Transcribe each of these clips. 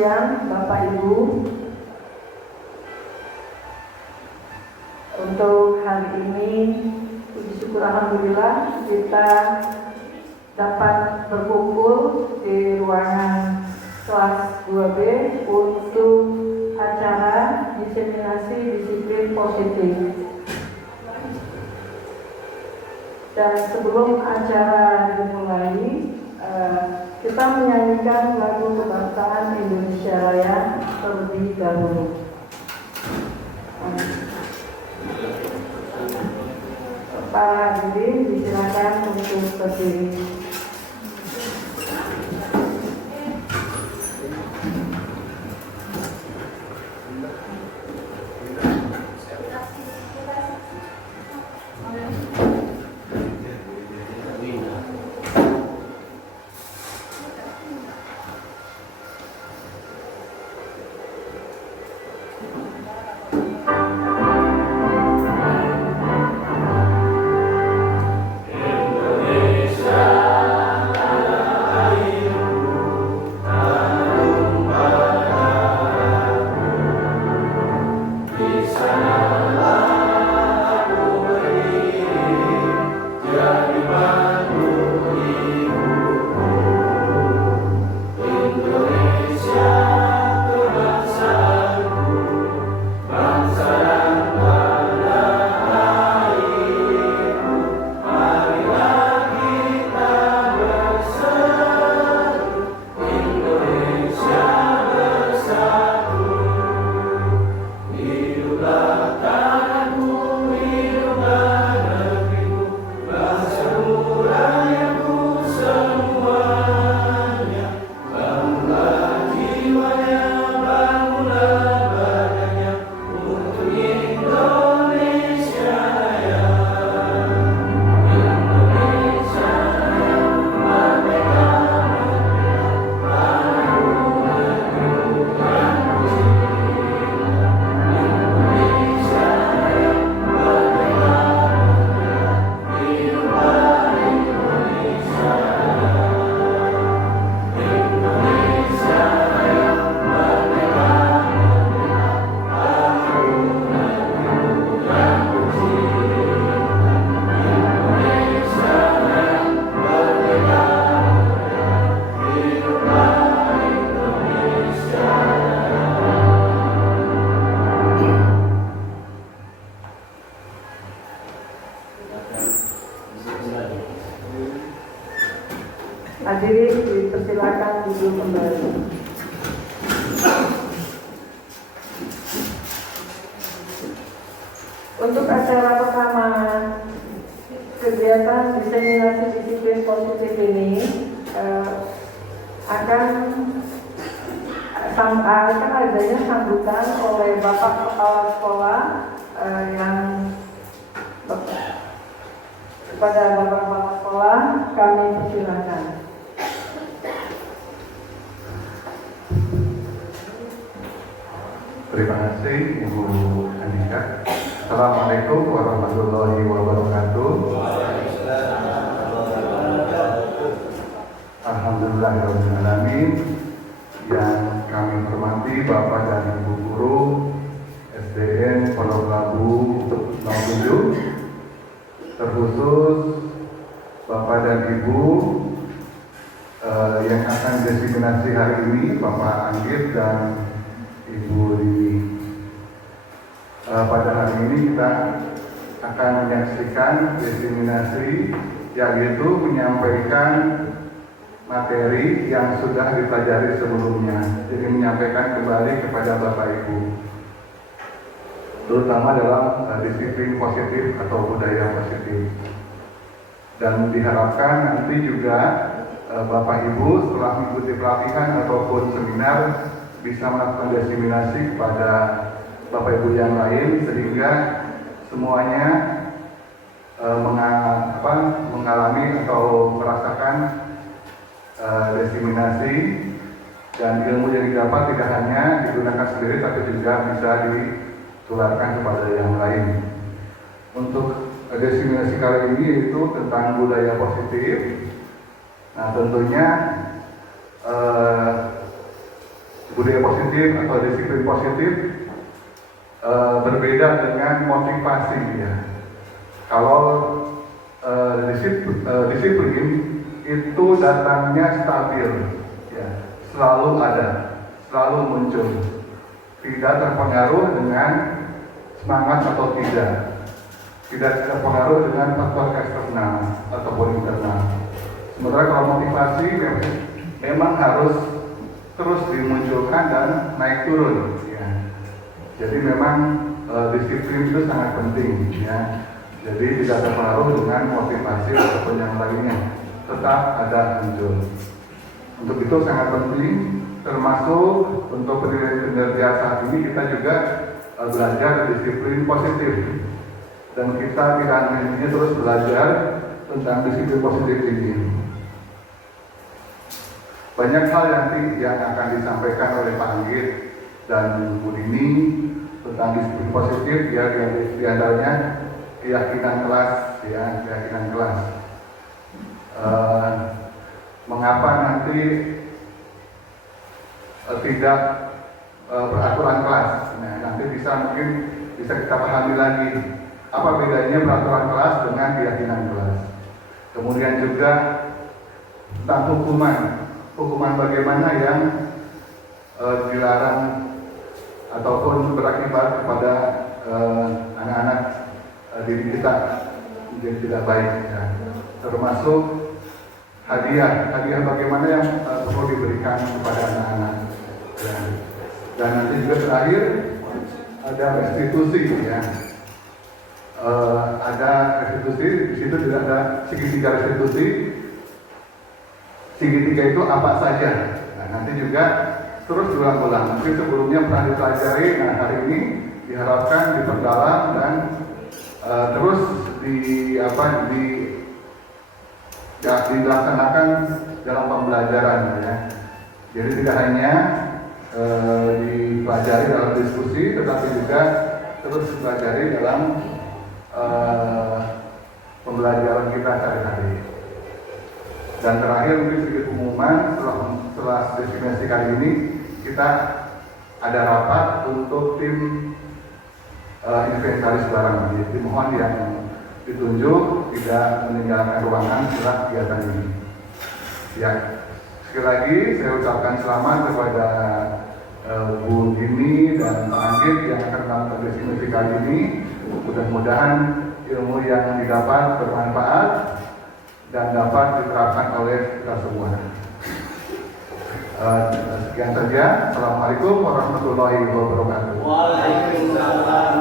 siang Bapak Ibu. Untuk hari ini, puji syukur alhamdulillah kita dapat berkumpul di ruangan kelas 2B untuk acara diseminasi disiplin positif. Dan sebelum acara dimulai, kita menyanyikan lagu kebangsaan Indonesia Raya terlebih dahulu. Para hadirin disilakan untuk berdiri. Hadirin dipersilakan duduk kembali. Untuk acara pertama kegiatan diseminasi disiplin positif ini akan adanya sambutan oleh Bapak Kepala Sekolah yang kepada Bapak Kepala Sekolah kami persilakan. Terima kasih Ibu Andika. Assalamualaikum warahmatullahi wabarakatuh. Alhamdulillahirrahmanirrahim. Yang kami hormati Bapak dan Ibu Guru SDN Pondok Labu 07, terkhusus Bapak dan Ibu yang akan diseminasi hari ini, Bapak Anggit dan Ibu Rini. Pada hari ini kita akan menyaksikan diseminasi, yaitu menyampaikan materi yang sudah dipelajari sebelumnya. Jadi menyampaikan kembali kepada Bapak Ibu, terutama dalam disiplin positif atau budaya positif. Dan diharapkan nanti juga Bapak Ibu setelah mengikuti pelatihan ataupun seminar bisa melakukan diseminasi kepada Bapak Ibu yang lain, sehingga semuanya mengalami atau merasakan diseminasi, dan ilmu yang didapat tidak hanya digunakan sendiri tapi juga bisa ditularkan kepada yang lain. Untuk diseminasi kali ini itu tentang budaya positif. Nah, tentunya budaya budaya positif atau disiplin positif berbeda dengan motivasi ya. Kalau disiplin itu datangnya stabil, ya, selalu ada, selalu muncul, tidak terpengaruh dengan semangat atau tidak terpengaruh dengan faktor eksternal ataupun internal. Sementara kalau motivasi memang harus terus dimunculkan dan naik turun. Ya. Jadi memang disiplin itu sangat penting. Ya. Jadi tidak terpengaruh dengan motivasi ataupun yang lainnya, tetap ada muncul. Untuk itu sangat penting, termasuk untuk penilaian kinerja saat ini kita juga belajar disiplin positif. Dan kita tidak hanya terus belajar tentang disiplin positif ini. Banyak hal yang akan disampaikan oleh Pak Anggit dan Bu Dini tentang disiplin positif, ya, di antaranya keyakinan kelas, ya, keyakinan kelas. Mengapa nanti tidak peraturan kelas? Nah, nanti mungkin bisa kita pahami lagi apa bedanya peraturan kelas dengan keyakinan kelas. Kemudian juga tentang hukuman bagaimana yang dilarang ataupun berakibat kepada anak-anak diri kita menjadi tidak baik, ya. Termasuk hadiah bagaimana yang perlu diberikan kepada anak-anak, ya. Dan nanti juga terakhir ada restitusi, ya. Ada restitusi, di situ juga ada segitiga restitusi. Segitiga itu apa saja? Nah, nanti juga terus diulang-ulang. Mungkin sebelumnya pernah dipelajari, nah hari ini diharapkan diperdalam dan terus dilaksanakan dalam pembelajaran, ya. Jadi tidak hanya dipelajari dalam diskusi, tetapi juga terus dipelajari dalam pembelajaran kita sehari-hari. Dan terakhir mungkin sedikit pengumuman, setelah destinasi kali ini kita ada rapat untuk tim inventaris barang. Jadi mohon yang ditunjuk tidak meninggalkan ruangan setelah kegiatan ini. Ya, sekali lagi saya ucapkan selamat kepada Bu Dini dan Pak Anggit yang akan melakukan destinasi kali ini. Mudah-mudahan ilmu yang didapat bermanfaat dan dapat diterapkan oleh kita semua. Sekian saja. Assalamualaikum warahmatullahi wabarakatuh. Waalaikumsalam.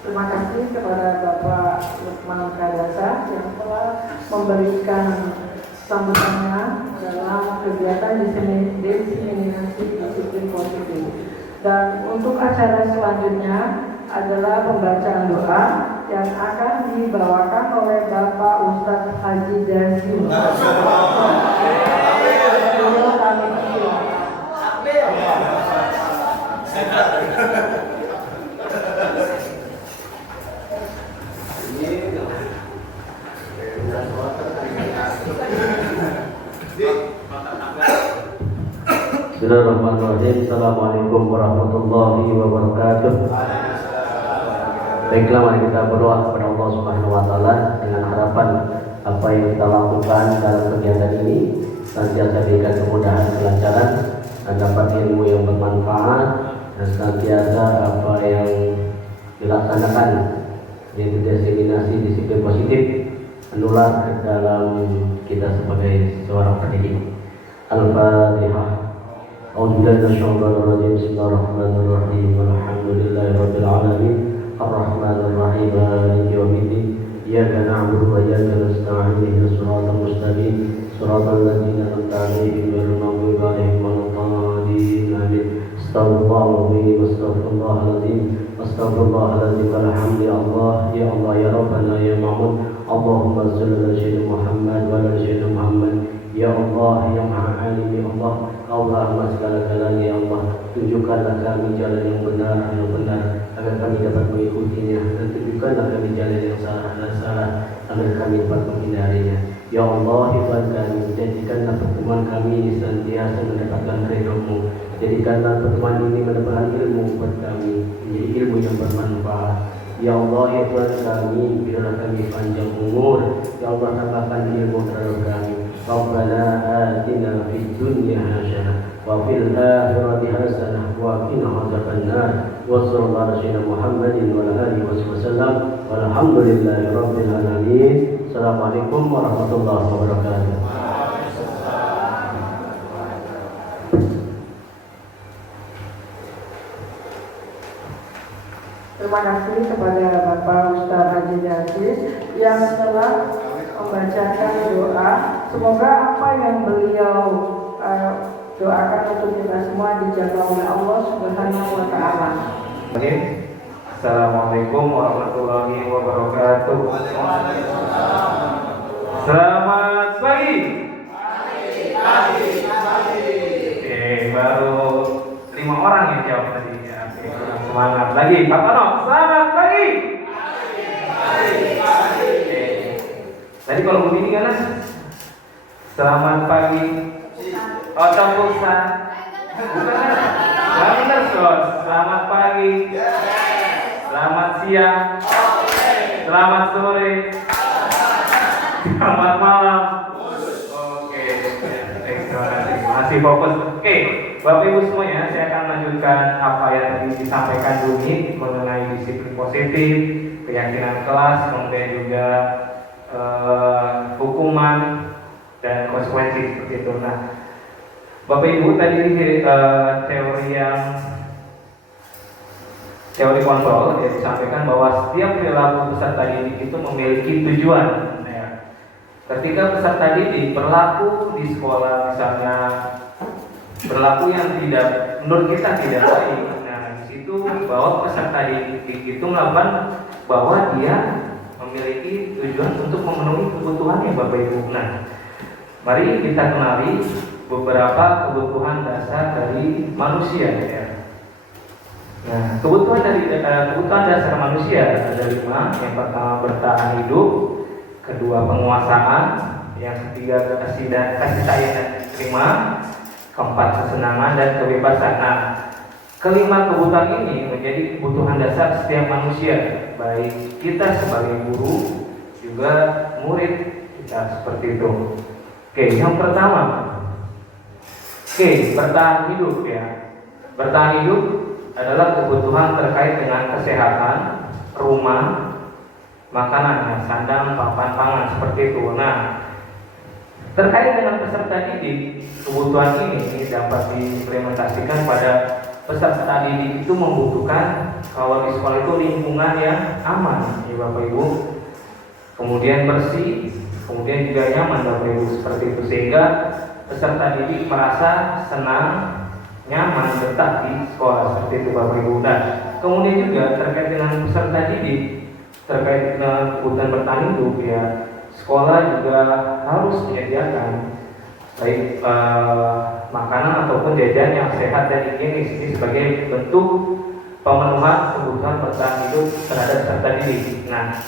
Terima kasih kepada Bapak Lukman Kadasa yang telah memberikan sambutannya dalam kegiatan diseminasi disiplin positif. Dan untuk acara selanjutnya adalah pembacaan doa yang akan dibawakan oleh Bapak Ustadz Haji Dazim. Bismillahirrahmanirrahim. Assalamualaikum warahmatullahi wabarakatuh. Baiklah, mari kita berdoa kepada Allah Subhanahu wa taala dengan harapan apa yang kita lakukan dalam kegiatan ini senantiasa diberikan kemudahan, kelancaran, dan dapat ilmu yang bermanfaat, dan senantiasa apa yang dilaksanakan yaitu diseminasi disiplin positif menular ke dalam kita sebagai seorang pendidik. Al-Fatihah. A'udzubillahi minasyaitonir rajim. Bismillahirrahmanirrahim. Alhamdulillahirabbil alamin. Ar-Rahmanir Rahim. Maliki yaumiddin. Iyyaka na'budu wa iyyaka nasta'in. Ihdinas siratal mustaqim. Siratal ladzina an'amta 'alaihim ghairil maghdubi 'alaihim waladdallin. Amin. Astaghfirullahaladzim. Astaghfirullahaladzim. Alhamdulillah. Ya Allah, ya Rabbana, ya Ma'mun. Allahumma shalli ala sayyidina Muhammad wa ala sayyidina Muhammad. Ya Allah, ya Maha Alim, ya Allah, Allah segala-galanya, ya Allah, tunjukkanlah kami jalan yang benar, agar kami dapat mengikutinya, dan tunjukkanlah kami jalan yang salah, agar kami dapat menghindarinya. Ya Allah, Tuhan kami, jadikanlah pertemuan kami ini senantiasa mendapatkan ridho-Mu. Jadikanlah pertemuan ini mendapatkan ilmu buat kami, menjadi ilmu yang bermanfaat. Ya Allah, ya Tuhan kami, berilah kami panjang umur. Ya Allah, tambahkan ilmu terhadap kami. Rabbana atina fid dunya hasanah wa fil akhirati hasanah wa qina adzabannar. Wa sallallahu ala sayyidina Muhammadin wa ala alihi wasallam. Walhamdulillahi rabbil alamin. Assalamualaikum warahmatullahi wabarakatuh. Terima kasih kepada Bapak Ustaz Haji Aziz yang telah membacakan doa. Semoga apa yang beliau doakan untuk kita semua dijaga oleh Allah Subhanahu wa Ta'ala. Assalamualaikum warahmatullahi wabarakatuh. Selamat pagi. Baru 5 orang yang jawab tadi ya. Kurang semangat lagi. Pak Tono, selamat pagi. Tadi kalau begini kan selamat pagi. Otak pusat. Bukan. Selamat pagi. Selamat siang. Selamat sore. Selamat malam. Oke, terima kasih. Masih fokus. Oke, Bapak Ibu semuanya, saya akan lanjutkan apa yang tadi disampaikan Duni mengenai disiplin positif, keyakinan kelas, kemudian juga hukuman dan konsekuensi seperti itu. Nah, Bapak Ibu tadi teori kontrol ya, disampaikan bahwa setiap perilaku peserta didik itu memiliki tujuan. Ya. Ketika peserta didik berlaku di sekolah misalnya berlaku yang tidak menurut kita tidak baik, nah di situ bahwa peserta didik itu melakukan bahwa dia memiliki tujuan untuk memenuhi kebutuhannya Bapak Ibu. Nah, mari kita kenali beberapa kebutuhan dasar dari manusia ya. Nah, kebutuhan dasar manusia ada 5. Yang pertama bertahan hidup, kedua penguasaan, yang ketiga kasih sayang dan terima, keempat kesenangan dan kebebasan. Nah, kelima kebutuhan ini menjadi kebutuhan dasar setiap manusia, baik kita sebagai guru juga murid kita seperti itu. Oke, yang pertama, bertahan hidup ya. Bertahan hidup adalah kebutuhan terkait dengan kesehatan, rumah, makanan, sandang, papan pangan seperti itu. Nah, terkait dengan peserta didik, kebutuhan ini dapat diimplementasikan pada peserta didik itu membutuhkan kalau di sekolah itu lingkungan yang aman, ya Bapak Ibu. Kemudian bersih, kemudian juga nyaman Bapak Ibu seperti itu, sehingga peserta didik merasa senang, nyaman betah di sekolah seperti itu Bapak Ibu. Nah, kemudian juga terkait dengan peserta didik, terkait dengan kebutuhan bertahan hidup ya, sekolah juga harus menyediakan baik makanan ataupun jajan yang sehat dan higienis. Ini sebagai bentuk pemenuhan kebutuhan bertahan hidup terhadap peserta didik. Nah,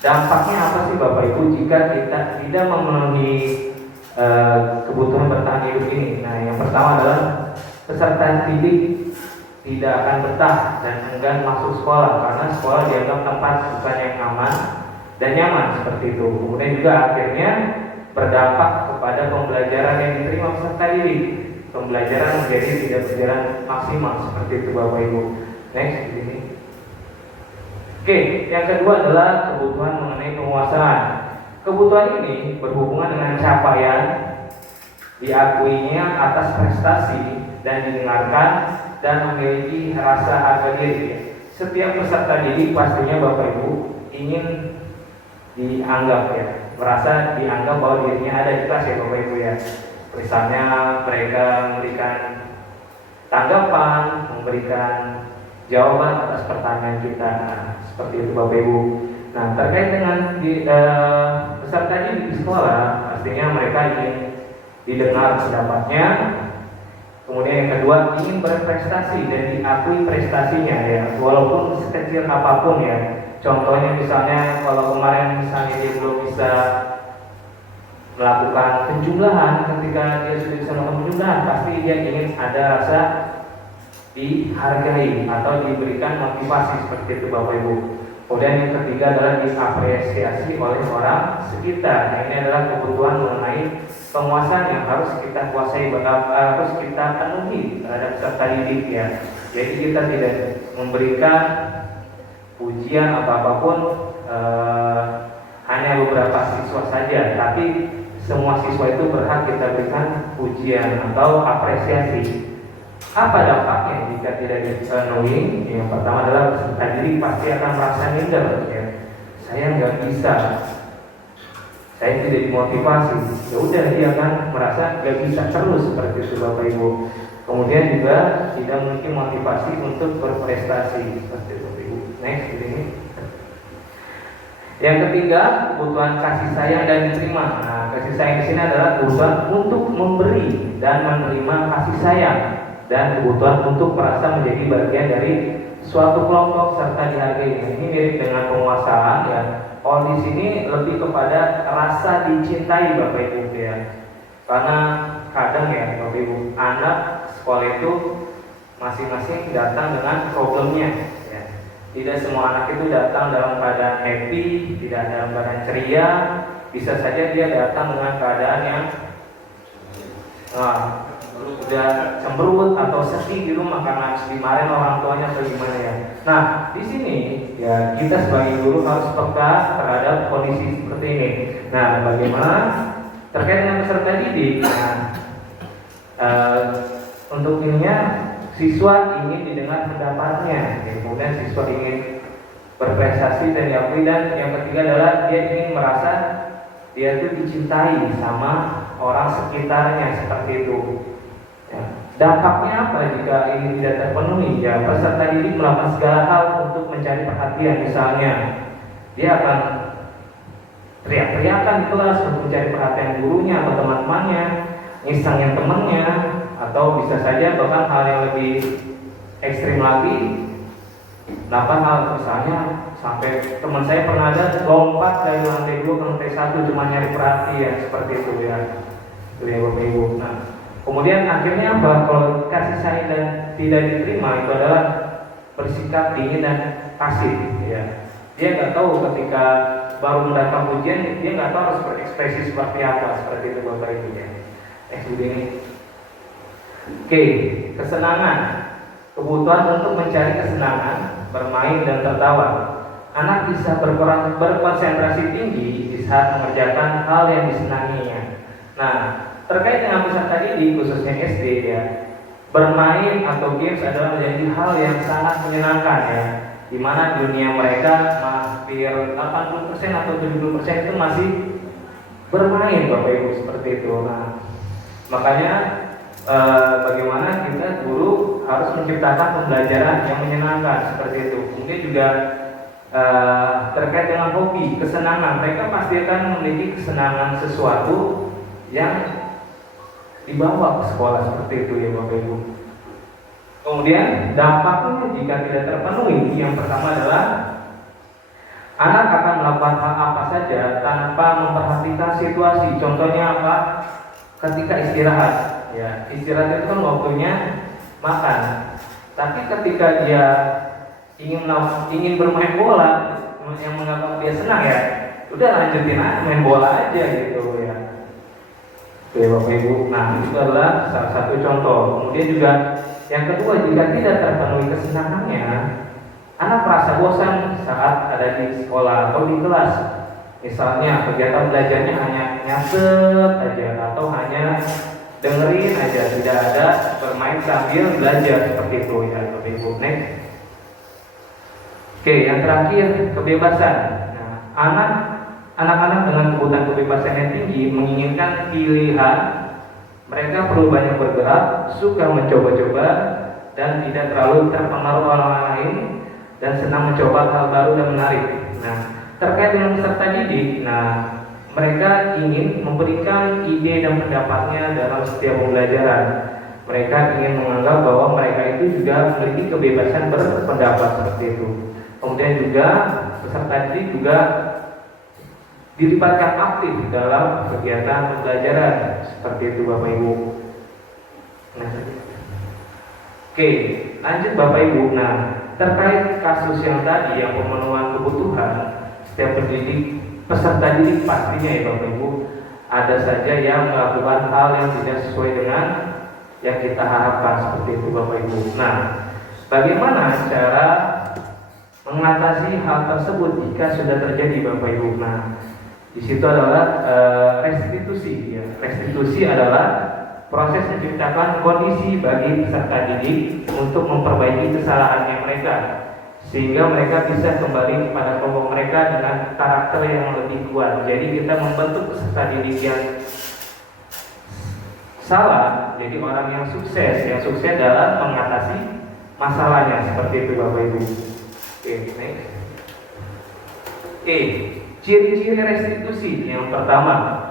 dampaknya apa sih Bapak Ibu jika kita tidak memenuhi kebutuhan bertahan hidup ini? Nah, yang pertama adalah peserta didik tidak akan betah dan enggan masuk sekolah karena sekolah dianggap tempat bukan yang aman dan nyaman seperti itu. Kemudian juga akhirnya berdampak kepada pembelajaran yang diterima peserta didik. Pembelajaran menjadi tidak berjalan maksimal seperti itu Bapak Ibu. Next ini. Oke, yang kedua adalah kebutuhan mengenai penguasaan. Kebutuhan ini berhubungan dengan capaian, diakuinya atas prestasi dan didengarkan dan memiliki rasa harga diri. Setiap peserta didik pastinya Bapak Ibu ingin dianggap ya, merasa dianggap bahwa dirinya ada di kelas ya Bapak Ibu ya. Misalnya mereka memberikan tanggapan, memberikan jawaban atas pertanyaan kita, seperti itu Bapak Ibu. Nah, terkait dengan peserta didik di sekolah, pastinya mereka ingin didengar pendapatnya. Kemudian yang kedua, ingin berprestasi dan diakui prestasinya ya, walaupun sekecil apapun ya. Contohnya misalnya kalau kemarin misalnya dia belum bisa melakukan penjumlahan. Ketika dia sudah bisa melakukan penjumlahan, pasti dia ingin ada rasa dihargai atau diberikan motivasi seperti itu Bapak Ibu. Kemudian yang ketiga adalah diapresiasi oleh orang sekitar. Nah, ini adalah kebutuhan mengenai penguasaan yang harus kita kuasai, harus kita penuhi terhadap peserta didik ya. Jadi kita tidak memberikan pujian atau apapun hanya beberapa siswa saja, tapi semua siswa itu berhak kita berikan pujian atau apresiasi. Apa dampaknya jika tidak dipenuhi? Yang pertama adalah peserta didik pasti akan merasa minder ya. Saya nggak bisa, saya tidak dimotivasi. Ya udah, dia akan merasa nggak bisa terus seperti itu Bapak Ibu. Kemudian juga tidak memiliki motivasi untuk berprestasi seperti itu Bapak Ibu. Next ini. Yang ketiga, kebutuhan kasih sayang dan diterima. Nah, kasih sayang di sini adalah kebutuhan untuk memberi dan menerima kasih sayang, dan kebutuhan untuk merasa menjadi bagian dari suatu kelompok serta dihargai. Ini mirip dengan penguasaan ya. Kalau di sini lebih kepada rasa dicintai Bapak Ibu ya. Karena kadang ya Bapak Ibu, anak sekolah itu masing-masing datang dengan problemnya ya. Tidak semua anak itu datang dalam keadaan happy, tidak dalam keadaan ceria. Bisa saja dia datang dengan keadaan yang udah cemberut atau sedih di rumah karena harus dimarahin orang tuanya atau gimana ya. Nah, di sini ya kita sebagai guru harus peka terhadap kondisi seperti ini. Nah, bagaimana terkait dengan peserta didik? Nah, untuk ininya siswa ingin didengar pendapatnya, ya, kemudian siswa ingin berprestasi dan diakui, dan yang ketiga adalah dia ingin merasa dia itu dicintai sama orang sekitarnya seperti itu. Ya. Dampaknya apa jika ini tidak terpenuhi? Ya, peserta didik melakukan segala hal untuk mencari perhatian. Misalnya, dia akan teriak-teriakan di kelas untuk mencari perhatian gurunya atau teman-temannya, ngisengin temannya, atau bisa saja bahkan hal yang lebih ekstrim lagi, melakukan hal misalnya sampai teman saya pernah ada lompat dari lantai 2 ke lantai 1 cuma nyari perhatian seperti itu ya. Itu ya Bapak Ibu. Nah, kemudian akhirnya apa? Kalau kasih sayang dan tidak diterima itu adalah bersikap dingin dan pasif ya. Dia nggak tahu ketika baru mendapat pujian, dia nggak tahu harus berekspresi seperti apa, seperti itu Bapak Ibu ya. Ini. Oke, kesenangan. Kebutuhan untuk mencari kesenangan, bermain dan tertawa. Anak bisa berkonsentrasi tinggi di saat mengerjakan hal yang disenanginya. Nah, terkait dengan peserta didik khususnya SD ya, bermain atau games adalah menjadi hal yang sangat menyenangkan ya, di mana dunia mereka hampir 80% atau 70% itu masih bermain Bapak Ibu seperti itu. Nah, makanya bagaimana kita guru harus menciptakan pembelajaran yang menyenangkan seperti itu. Kemudian juga terkait dengan hobi, kesenangan, mereka pasti akan memiliki kesenangan sesuatu yang dibawa ke sekolah seperti itu ya Bapak Ibu. Kemudian dampaknya jika tidak terpenuhi, yang pertama adalah anak akan melakukan hal apa saja tanpa memperhatikan situasi. Contohnya apa? Ketika istirahat, ya istirahat itu kan waktunya makan. Tapi ketika dia ingin bermain bola, yang menganggap dia senang ya, udah lanjutin aja main bola aja gitu ya. Oke Bapak Ibu, nah itu adalah salah satu contoh. Kemudian juga yang kedua, jika tidak terpenuhi kesenangannya, anak merasa bosan saat ada di sekolah atau di kelas. Misalnya kegiatan belajarnya hanya nyatet aja atau hanya dengerin aja, tidak ada bermain sambil belajar seperti itu ya Bapak Ibu. Next. Oke, yang terakhir kebebasan. Nah, anak-anak dengan kebutuhan kebebasan yang tinggi menginginkan pilihan. Mereka perlu banyak bergerak, suka mencoba-coba, dan tidak terlalu terpengaruh orang lain, dan senang mencoba hal baru dan menarik. Nah, terkait dengan peserta didik, mereka ingin memberikan ide dan pendapatnya dalam setiap pembelajaran. Mereka ingin menganggap bahwa mereka itu juga memiliki kebebasan berpendapat seperti itu. Kemudian juga peserta didik juga dilibatkan aktif dalam kegiatan pembelajaran seperti itu Bapak Ibu. Nah, oke, lanjut Bapak Ibu. Nah, terkait kasus yang tadi yang pemenuhan kebutuhan setiap pendidik peserta didik pastinya ya Bapak Ibu, ada saja yang melakukan hal yang tidak sesuai dengan yang kita harapkan seperti itu Bapak Ibu. Nah, bagaimana cara mengatasi hal tersebut jika sudah terjadi Bapak Ibu? Nah, di situ adalah restitusi. Ya. Restitusi adalah proses menciptakan kondisi bagi peserta didik untuk memperbaiki kesalahannya mereka, sehingga mereka bisa kembali kepada kelompok mereka dengan karakter yang lebih kuat. Jadi kita membentuk peserta didik yang salah jadi orang yang sukses dalam mengatasi masalahnya seperti itu Bapak Ibu. Oke, next. Oke, ciri-ciri restitusi yang pertama,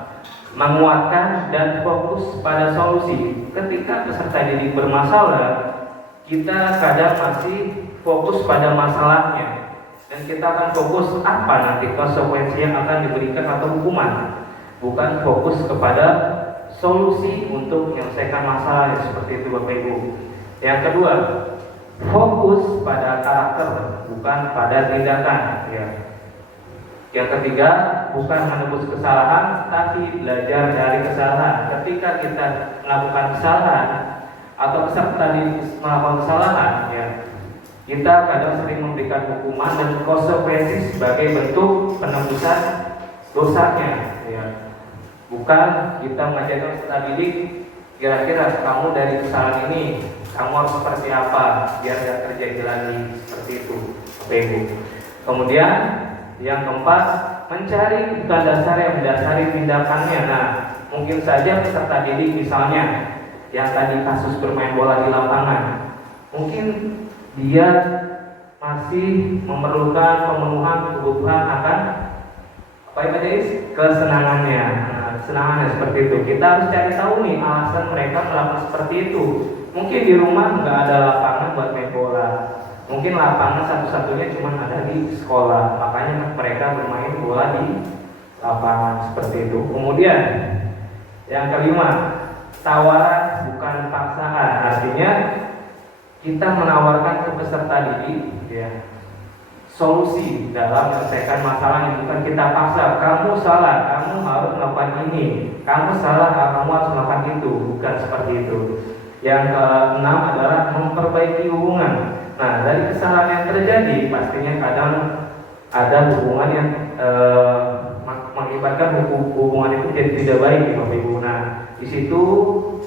menguatkan dan fokus pada solusi. Ketika peserta didik bermasalah, kita kadang masih fokus pada masalahnya, dan kita akan fokus apa nanti konsekuensi yang akan diberikan atau hukuman, bukan fokus kepada solusi untuk menyelesaikan masalah seperti itu Bapak Ibu. Yang kedua, fokus pada karakter bukan pada tindakan ya. Yang ketiga, bukan menebus kesalahan tapi belajar dari kesalahan. Ketika kita melakukan kesalahan atau peserta melakukan kesalahan ya, kita kadang sering memberikan hukuman dan konsekuensi sebagai bentuk penebusan dosanya ya. Bukan kita mengajarkan peserta didik, kira-kira kamu dari kesalahan ini kamu harus seperti apa biar tidak terjadi lagi seperti itu Bapak Ibu. Kemudian yang keempat, mencari kebutuhan dasar yang mendasari tindakannya. Nah, mungkin saja peserta didik misalnya yang tadi kasus bermain bola di lapangan, mungkin dia masih memerlukan pemenuhan kebutuhan akan apa itu kesenangannya. Nah, kesenangannya seperti itu. Kita harus cari tahu nih alasan mereka melakukan seperti itu. Mungkin di rumah nggak ada lapangan buat main bola. Mungkin lapangan satu-satunya cuma ada di sekolah, makanya mereka bermain bola di lapangan seperti itu. Kemudian yang kelima, tawaran bukan paksaan. Artinya kita menawarkan ke peserta didik ya, solusi dalam menyelesaikan masalah yang bukan kita paksa. Kamu salah, kamu harus melakukan ini. Kamu salah, kamu harus melakukan itu. Bukan seperti itu. Yang keenam adalah memperbaiki hubungan. Nah, dari kesalahan yang terjadi pastinya kadang ada hubungan yang mengakibatkan hubungan itu jadi tidak baik Bapak Ibu. Nah, di situ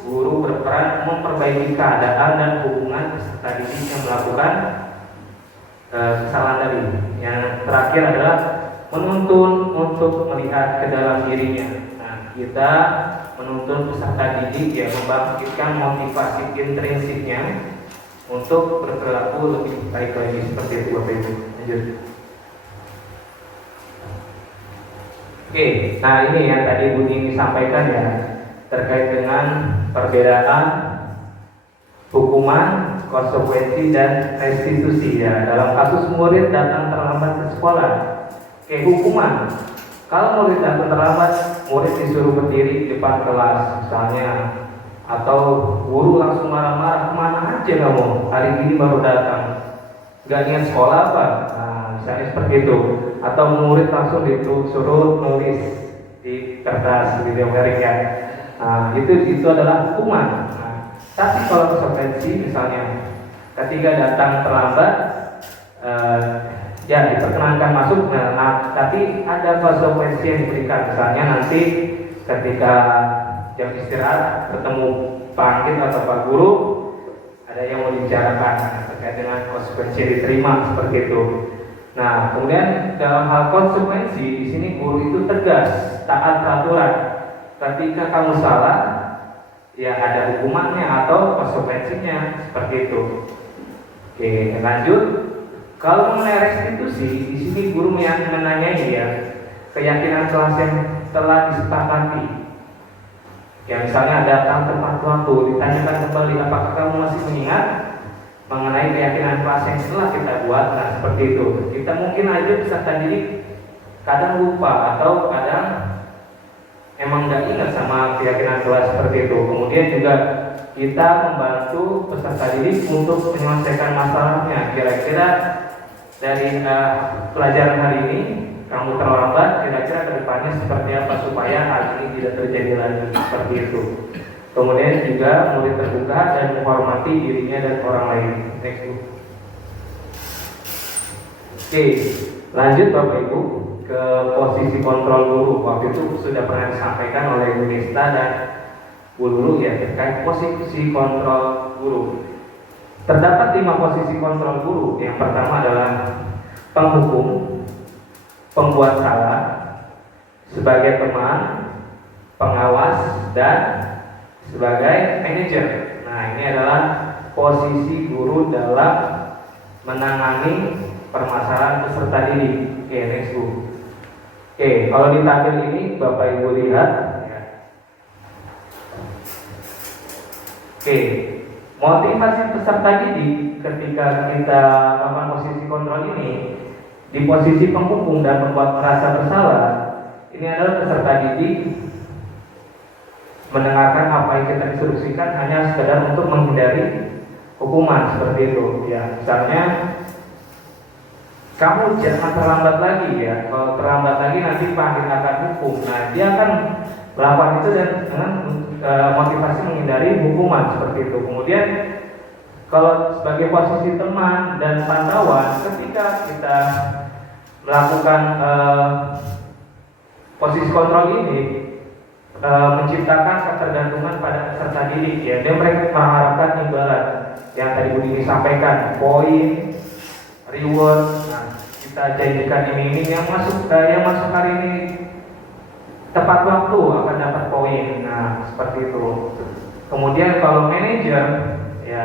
guru berperan memperbaiki keadaan dan hubungan peserta didik yang melakukan kesalahan tadi. Yang terakhir adalah menuntun untuk melihat ke dalam dirinya. Nah, kita menuntun peserta didik ya, membangkitkan motivasi intrinsiknya untuk berperilaku lebih baik lagi seperti itu Bapak Ibu. Lanjut. Oke, nah ini yang tadi Bu Ning disampaikan ya, terkait dengan perbedaan hukuman, konsekuensi dan restitusi ya. Dalam kasus murid datang terlambat ke sekolah, hukuman. Kalau murid datang terlambat, murid disuruh berdiri di depan kelas misalnya, atau guru langsung marah-marah, kemana aja kamu, hari ini baru datang, gak niat sekolah apa? Nah, misalnya seperti itu. Atau murid langsung disuruh nulis di kertas gitu ya. Nah, itu adalah hukuman. Nah, tapi kalau konsekuensi misalnya ketika datang terlambat ya diperkenankan masuk, nah tapi ada konsekuensi yang diberikan. Misalnya nanti ketika jam istirahat ketemu Pak Anggit atau Pak Guru, ada yang mau dibicarakan terkait dengan konsekuensi yang diterima seperti itu. Nah, kemudian dalam hal konsekuensi di sini guru itu tegas, taat peraturan. Ketika kamu salah, ya ada hukumannya atau konsekuensinya seperti itu. Oke, lanjut. Kalau mengenai restitusi, di sini guru menanyai ya keyakinan kelas yang telah disepakati. Ya misalnya datang tepat waktu, ditanyakan kembali apakah kamu masih mengingat mengenai keyakinan kelas yang telah kita buat. Nah seperti itu. Kita mungkin aja peserta didik kadang lupa atau kadang emang nggak ingat sama keyakinan kelas seperti itu. Kemudian juga kita membantu peserta didik untuk menyelesaikan masalahnya. Kira-kira dari pelajaran hari ini kamu terlambat, kira-kira kedepannya seperti apa supaya hal ini tidak terjadi lagi seperti itu. Kemudian juga murid terbuka dan menghormati dirinya dan orang lain. Next. Oke, lanjut Bapak Ibu ke posisi kontrol guru. Waktu itu sudah pernah disampaikan oleh Bu Nista dan Bu Lulu ya terkait posisi kontrol guru. Terdapat 5 posisi kontrol guru. Yang pertama adalah penghukum, pembuat salah, sebagai teman, pengawas, dan sebagai manajer. Nah, ini adalah posisi guru dalam menangani permasalahan peserta didik. Oke, next Bu. Oke, kalau di tabel ini Bapak Ibu lihat ya. Oke, motivasi peserta didik ketika kita melakukan posisi kontrol ini di posisi penghukum dan membuat merasa bersalah, ini adalah peserta didik mendengarkan apa yang kita instruksikan hanya sekedar untuk menghindari hukuman seperti itu ya. Misalnya kamu jangan terlambat lagi ya. Kalau terlambat lagi nanti Pak Hakim akan hukum. Nah, dia akan melakukan itu dan dengan motivasi menghindari hukuman seperti itu. Kemudian kalau sebagai posisi teman dan pantauan, ketika kita melakukan posisi kontrol ini menciptakan ketergantungan pada peserta didik ya. Dan mereka mengharapkan imbalan yang tadi Bu Dini sampaikan, poin, reward. Nah, kita janjikan ini yang masuk hari ini tepat waktu akan dapat poin. Nah, seperti itu. Kemudian kalau manajer ya,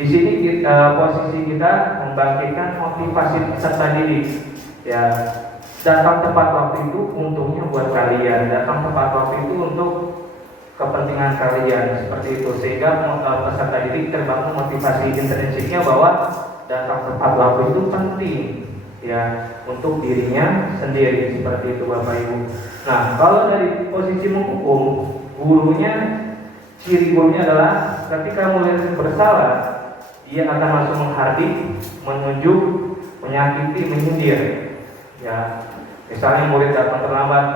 di sini posisi kita membangkitkan motivasi peserta didik ya. Datang tepat waktu itu untungnya buat kalian, datang tepat waktu itu untuk kepentingan kalian seperti itu, sehingga peserta didik terbangun motivasi intrinsiknya bahwa datang tepat waktu itu penting ya untuk dirinya sendiri seperti itu Bapak Ibu. Nah, kalau dari posisi menghukum, gurunya, ciri gurunya adalah ketika murid bersalah, dia akan langsung menghardik, menunjuk, menyakiti, menyindir ya. Misalnya murid datang terlambat,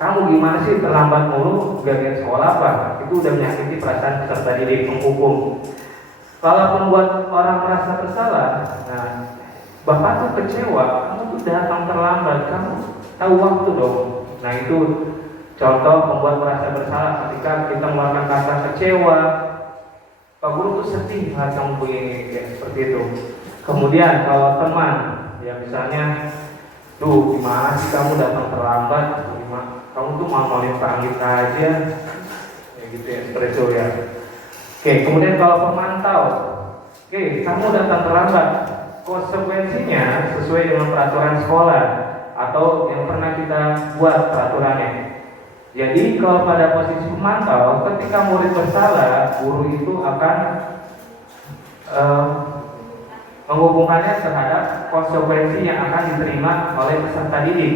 kamu gimana sih terlambat mulu, gagal sekolah apa? Itu udah menyakiti perasaan peserta didik, menghukum. Kalau membuat orang merasa bersalah, nah, Bapak tuh kecewa, kamu tuh datang terlambat, kamu tahu waktu dong. Nah, itu contoh membuat merasa bersalah ketika kita mengeluarkan kata kecewa. Pak Guru tuh sedih saat kamu begini, ya, seperti itu. Kemudian kalau teman, ya misalnya, duh gimana sih kamu datang terlambat, kamu tuh mau nolin panggilan aja, ya gitu ya, seperti itu ya. Oke, kemudian kalau pemantau, oke, kamu datang terlambat, konsekuensinya sesuai dengan peraturan sekolah atau yang pernah kita buat peraturannya. Jadi kalau pada posisi pemantau, ketika murid bersalah, guru itu akan menghubungkannya terhadap konsekuensi yang akan diterima oleh peserta didik.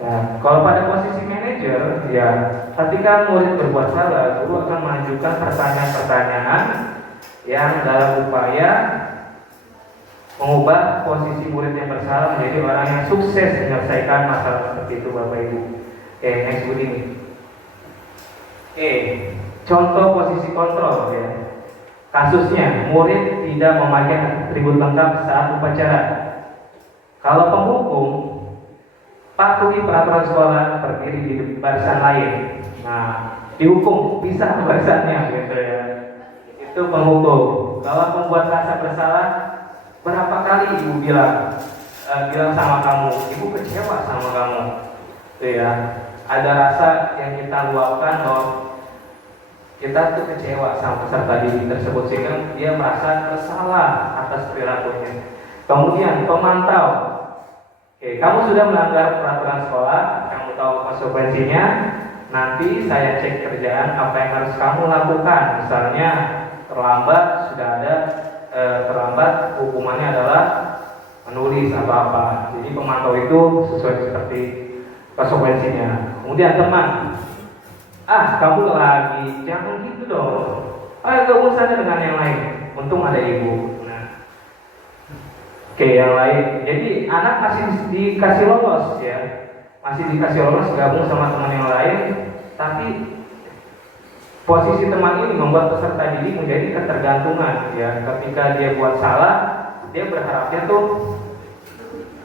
Ya, kalau pada posisi manajer, ya ketika murid berbuat salah, guru akan mengajukan pertanyaan-pertanyaan yang dalam upaya mengubah posisi murid yang bersalah menjadi orang yang sukses menyelesaikan masalah seperti itu Bapak Ibu. Oke, next Bu Dini. Oke, contoh posisi kontrol ya. Kasusnya, murid tidak memakai atribut lengkap saat upacara. Kalau penghukum, patuhi peraturan sekolah, berdiri di barisan lain. Nah, dihukum, pisah barisannya, gitu ya. Itu penghukum. Kalau pembuat rasa bersalah, berapa kali ibu bilang sama kamu, ibu kecewa sama kamu, gitu ya. Ada rasa yang kita luapkan bahwa kita tuh kecewa sama peserta didik tersebut sehingga dia merasa bersalah atas perilakunya. Kemudian pemantau, oke, kamu sudah melanggar peraturan sekolah, kamu tahu konsekuensinya. Nanti saya cek kerjaan apa yang harus kamu lakukan. Misalnya terlambat, sudah ada terlambat, hukumannya adalah menulis apa-apa. Jadi pemantau itu sesuai seperti konsekuensinya. Kemudian teman, kamu lagi jangan gitu dong. Gak usah dengan yang lain. Untung ada ibu. Nah, oke, yang lain. Jadi anak masih dikasih lolos ya, masih dikasih lolos gabung sama teman yang lain, tapi posisi teman ini membuat peserta didik menjadi ketergantungan ya. Ketika dia buat salah, dia berharapnya tuh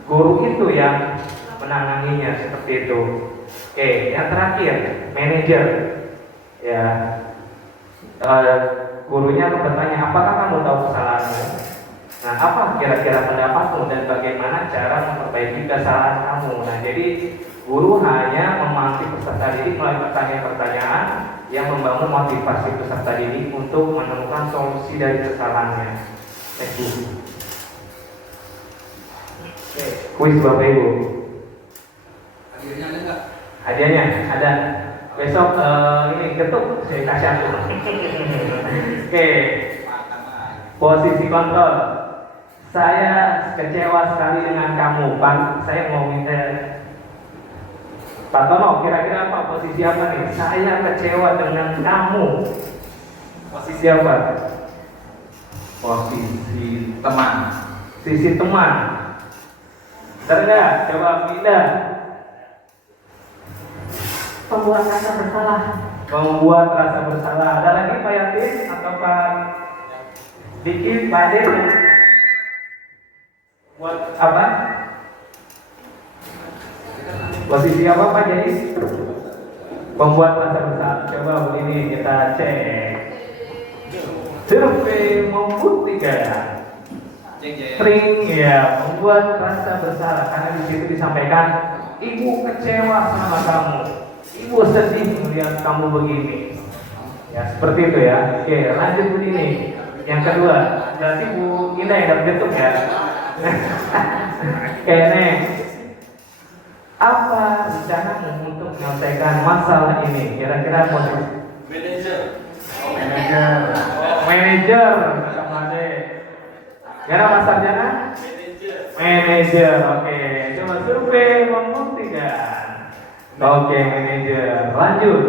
guru itu yang menanganinya seperti itu. Oke, yang terakhir, manajer ya. Gurunya bertanya, apakah kamu tahu kesalahanmu? Nah, apa kira-kira pendapatmu dan bagaimana cara memperbaiki kesalahan kamu? Nah, jadi guru hanya memantik peserta didik melalui pertanyaan-pertanyaan yang membangun motivasi peserta didik untuk menemukan solusi dari kesalahannya. Oke, kuis Bapak Ibu. Hadiahnya ada nggak? Hadiahnya ada. Besok ini ketuk saya kasih aku. Oke. Posisi kontrol. Saya kecewa sekali dengan kamu, Pak. Saya mau minta Pak Tono, kira-kira apa posisi apa nih? Saya kecewa dengan kamu. Posisi apa? Posisi teman. Sisi teman. Ternyata coba pindah. Membuat rasa bersalah. Membuat rasa bersalah. Ada lagi Pak Yatin atau Pak Diki, Pak Ade? Buat apa? Posisi apa Pak jadi? Membuat rasa bersalah. Coba begini kita cek. Survei membuktikan sering ya membuat rasa bersalah karena di situ disampaikan ibu kecewa sama kamu. Ibu sedih melihat kamu begini. Ya seperti itu ya. Oke, lanjut begini. Yang kedua, berarti Bu Indah yang dapat getuk ya. Oke, apa rencanamu untuk menyelesaikan masalah ini? Kira-kira motif? Manajer. Kamade. Kira Mas Sarjana? Manajer. Oke, coba survei membuktikan. Oke, manajer. Lanjut.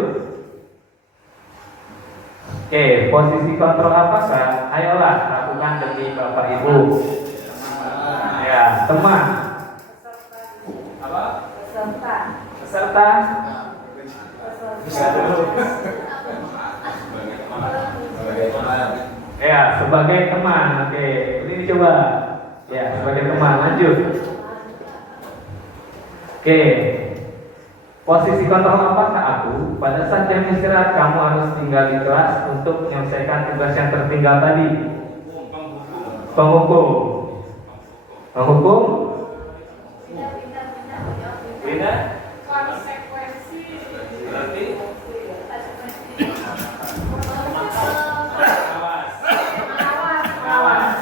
Oke, posisi kontrol apakah? Ayolah lakukan demi Bapak Ibu. Ya, teman. Apa? Peserta. Ya, sebagai teman. Oke, ini coba. Ya, sebagai teman. Lanjut. Oke. Posisi kontrol apakah aku? Pada saat jam istirahat kamu harus tinggal di kelas untuk menyelesaikan tugas yang tertinggal tadi. Penghukum. Penghukum? Tidak? Konsekuensi. Berarti? Pengawas.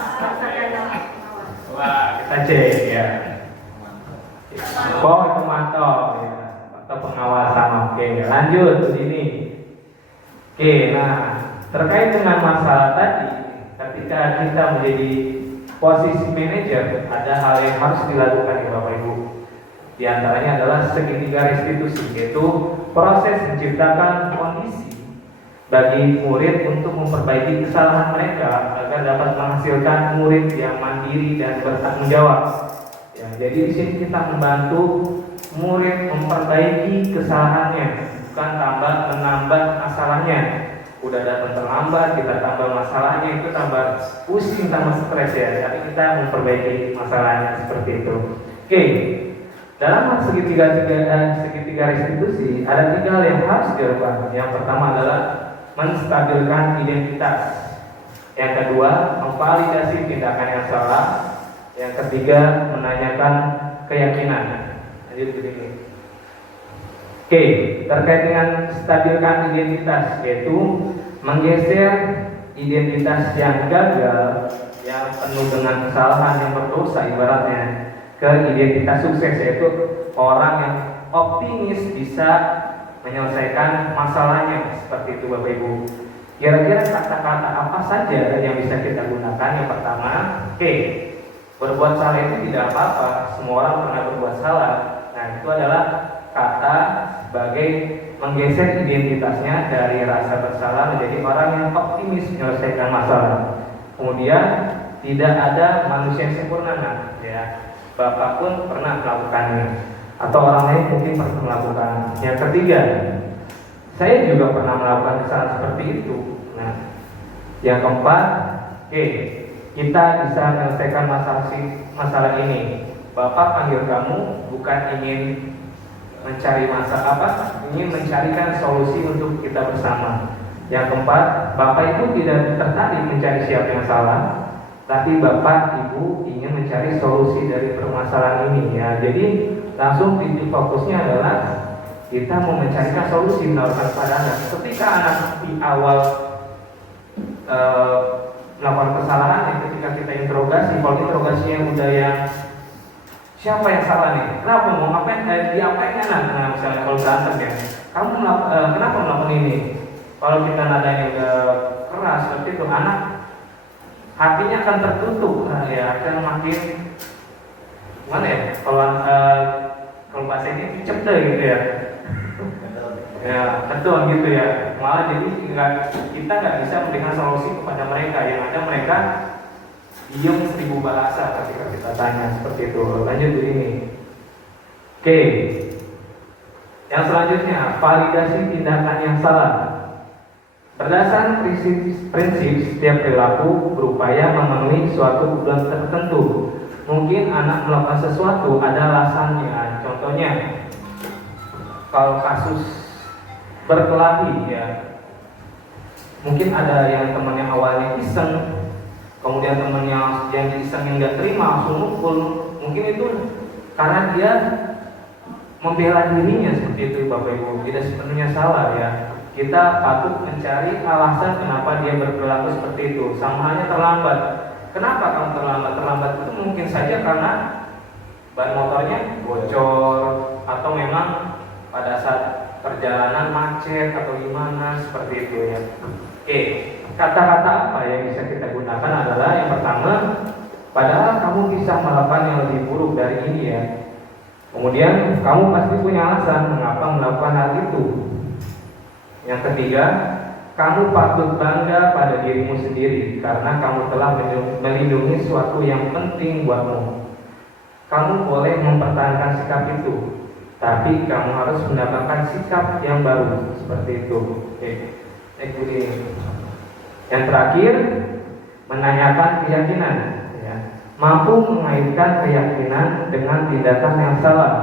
Wah, kita cek ya. Pemantau ya. Atau pengawasan. Oke, lanjut ini. Oke, nah terkait dengan masalah tadi, ketika kita menjadi posisi manajer, ada hal yang harus dilakukan ya Bapak Ibu. Di antaranya adalah segitiga restitusi, yaitu proses menciptakan kondisi bagi murid untuk memperbaiki kesalahan mereka agar dapat menghasilkan murid yang mandiri dan bertanggung jawab. Ya, jadi di sini kita membantu murid memperbaiki kesalahannya, bukan menambah masalahnya. Udah datang terlambat, kita tambah masalahnya, itu tambah pusing, tambah stres ya. Tapi kita memperbaiki masalahnya seperti itu. Oke, dalam segitiga restitusi ada 3 hal yang harus dilakukan. Yang pertama adalah menstabilkan identitas. Yang kedua, memvalidasi tindakan yang salah. Yang ketiga, menanyakan keyakinan. Lanjut begini. Oke, terkait dengan stabilkan identitas, yaitu menggeser identitas yang gagal, yang penuh dengan kesalahan, yang berdosa ibaratnya, ke identitas sukses, yaitu orang yang optimis bisa menyelesaikan masalahnya. Seperti itu Bapak Ibu. Kira-kira kata-kata apa saja yang bisa kita gunakan? Yang pertama, Berbuat salah itu tidak apa-apa, semua orang pernah berbuat salah. Nah, itu adalah kata sebagai menggeser identitasnya dari rasa bersalah menjadi orang yang optimis menyelesaikan masalah. Kemudian tidak ada manusia yang sempurna, nah, ya. Bapak pun pernah melakukannya, atau orang lain mungkin pernah melakukan. Yang ketiga, saya juga pernah melakukan kesalahan seperti itu. Nah, yang keempat, oke, kita bisa menyelesaikan masalah ini. Bapak panggil kamu bukan ingin mencari ingin mencarikan solusi untuk kita bersama. Yang keempat, Bapak Ibu tidak tertarik mencari siapa yang salah, tapi Bapak Ibu ingin mencari solusi dari permasalahan ini, ya. Jadi langsung titik fokusnya adalah kita mau mencarikan solusi menawarkan kepada anak. Ketika anak di awal melakukan kesalahan, ketika kita interogasi, kalau interogasinya udah yang siapa yang salah nih, kenapa mau ngapain, diapain anak, nah misalnya kalau berantem ya, kamu kenapa melakukan ini, kalau kita nadanya udah keras seperti itu, anak hatinya akan tertutup, nah, ya akan makin gimana ya, kalau bahasa ini cepet gitu ya. Ya, betul gitu ya. Malah jadi kita nggak bisa memberikan solusi kepada mereka. Yang ada mereka diem 1000 bahasa ketika kita tanya seperti itu. Lanjut begini. Oke. Yang selanjutnya, validasi tindakan yang salah. Berdasarkan prinsip setiap perilaku berupaya memenuhi suatu kebutuhan tertentu. Mungkin anak melakukan sesuatu ada alasannya. Contohnya, kalau kasus berkelahi ya, mungkin ada yang temannya awalnya iseng, kemudian temannya yang iseng yang nggak terima langsung mukul, mungkin itu karena dia membela dirinya seperti itu. Bapak Ibu, tidak sepenuhnya salah ya. Kita patut mencari alasan kenapa dia berperilaku seperti itu. Sama halnya terlambat. Kenapa kamu terlambat? Terlambat itu mungkin saja karena ban motornya bocor, atau memang pada saat perjalanan macet atau gimana seperti itu ya. Oke, kata-kata apa yang bisa kita gunakan adalah yang pertama, padahal kamu bisa melakukan yang lebih buruk dari ini ya. Kemudian kamu pasti punya alasan mengapa melakukan hal itu. Yang ketiga, kamu patut bangga pada dirimu sendiri karena kamu telah melindungi sesuatu yang penting buatmu. Kamu boleh mempertahankan sikap itu, tapi kamu harus mendapatkan sikap yang baru seperti itu. Oke. Yang terakhir, menanyakan keyakinan. Ya. Mampu mengaitkan keyakinan dengan tindakan yang salah.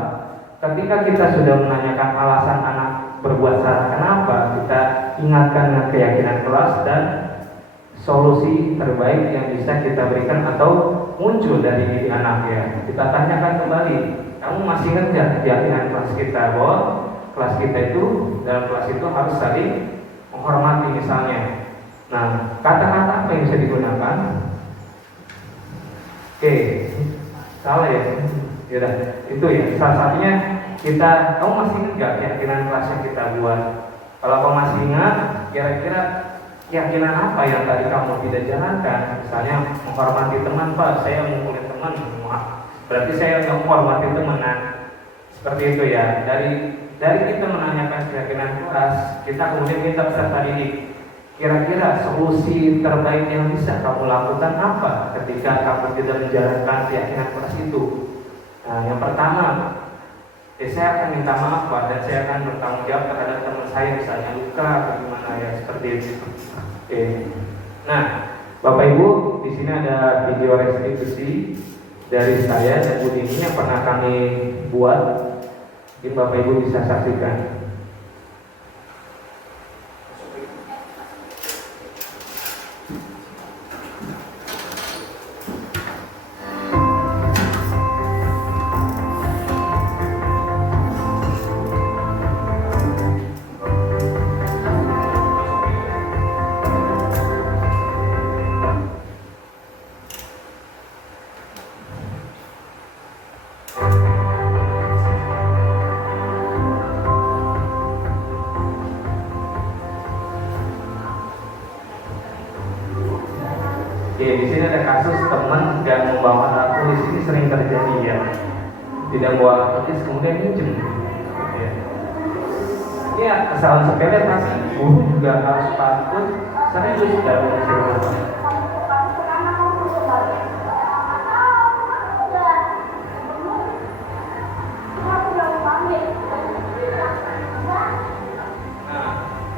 Ketika kita sudah menanyakan alasan anak berbuat salah, kenapa, kita ingatkan dengan keyakinan keras dan solusi terbaik yang bisa kita berikan atau muncul dari diri anak ya. Kita tanyakan kembali, kamu masih ingat keyakinan kelas kita bahwa kelas kita itu, dalam kelas itu harus saling menghormati misalnya. Nah, kata-kata apa yang bisa digunakan? Oke, salah ya. Yaudah, itu ya. Salah satunya kamu masih ingat gak keyakinan kelas yang kita buat? Kalau kamu masih ingat, kira-kira keyakinan apa yang tadi kamu tidak jalankan? Misalnya menghormati teman, Pak, saya mukulin teman, berarti saya nggak menghormati teman. Nah, seperti itu ya. Dari kita menanyakan keyakinan kelas, kita kemudian minta peserta didik, kira-kira solusi terbaik yang bisa kamu lakukan apa ketika kamu tidak menjalankan keyakinan kelas itu? Nah, yang pertama, saya akan minta maaf Pak, dan saya akan bertanggung jawab terhadap teman saya misalnya luka atau gimana ya, seperti itu. Oke. Nah, Bapak Ibu, di sini ada video restitusi dari saya dan Bu Dini yang pernah kami buat. Mungkin Bapak Ibu bisa saksikan. Ya, di sini ada kasus teman nggak membawa alat tulis, ini sering terjadi ya. Tidak bawa alat tulis kemudian minjem. Ya. Ya, kesalahan sepele tapi guru juga harus patut serius dalam mencermati.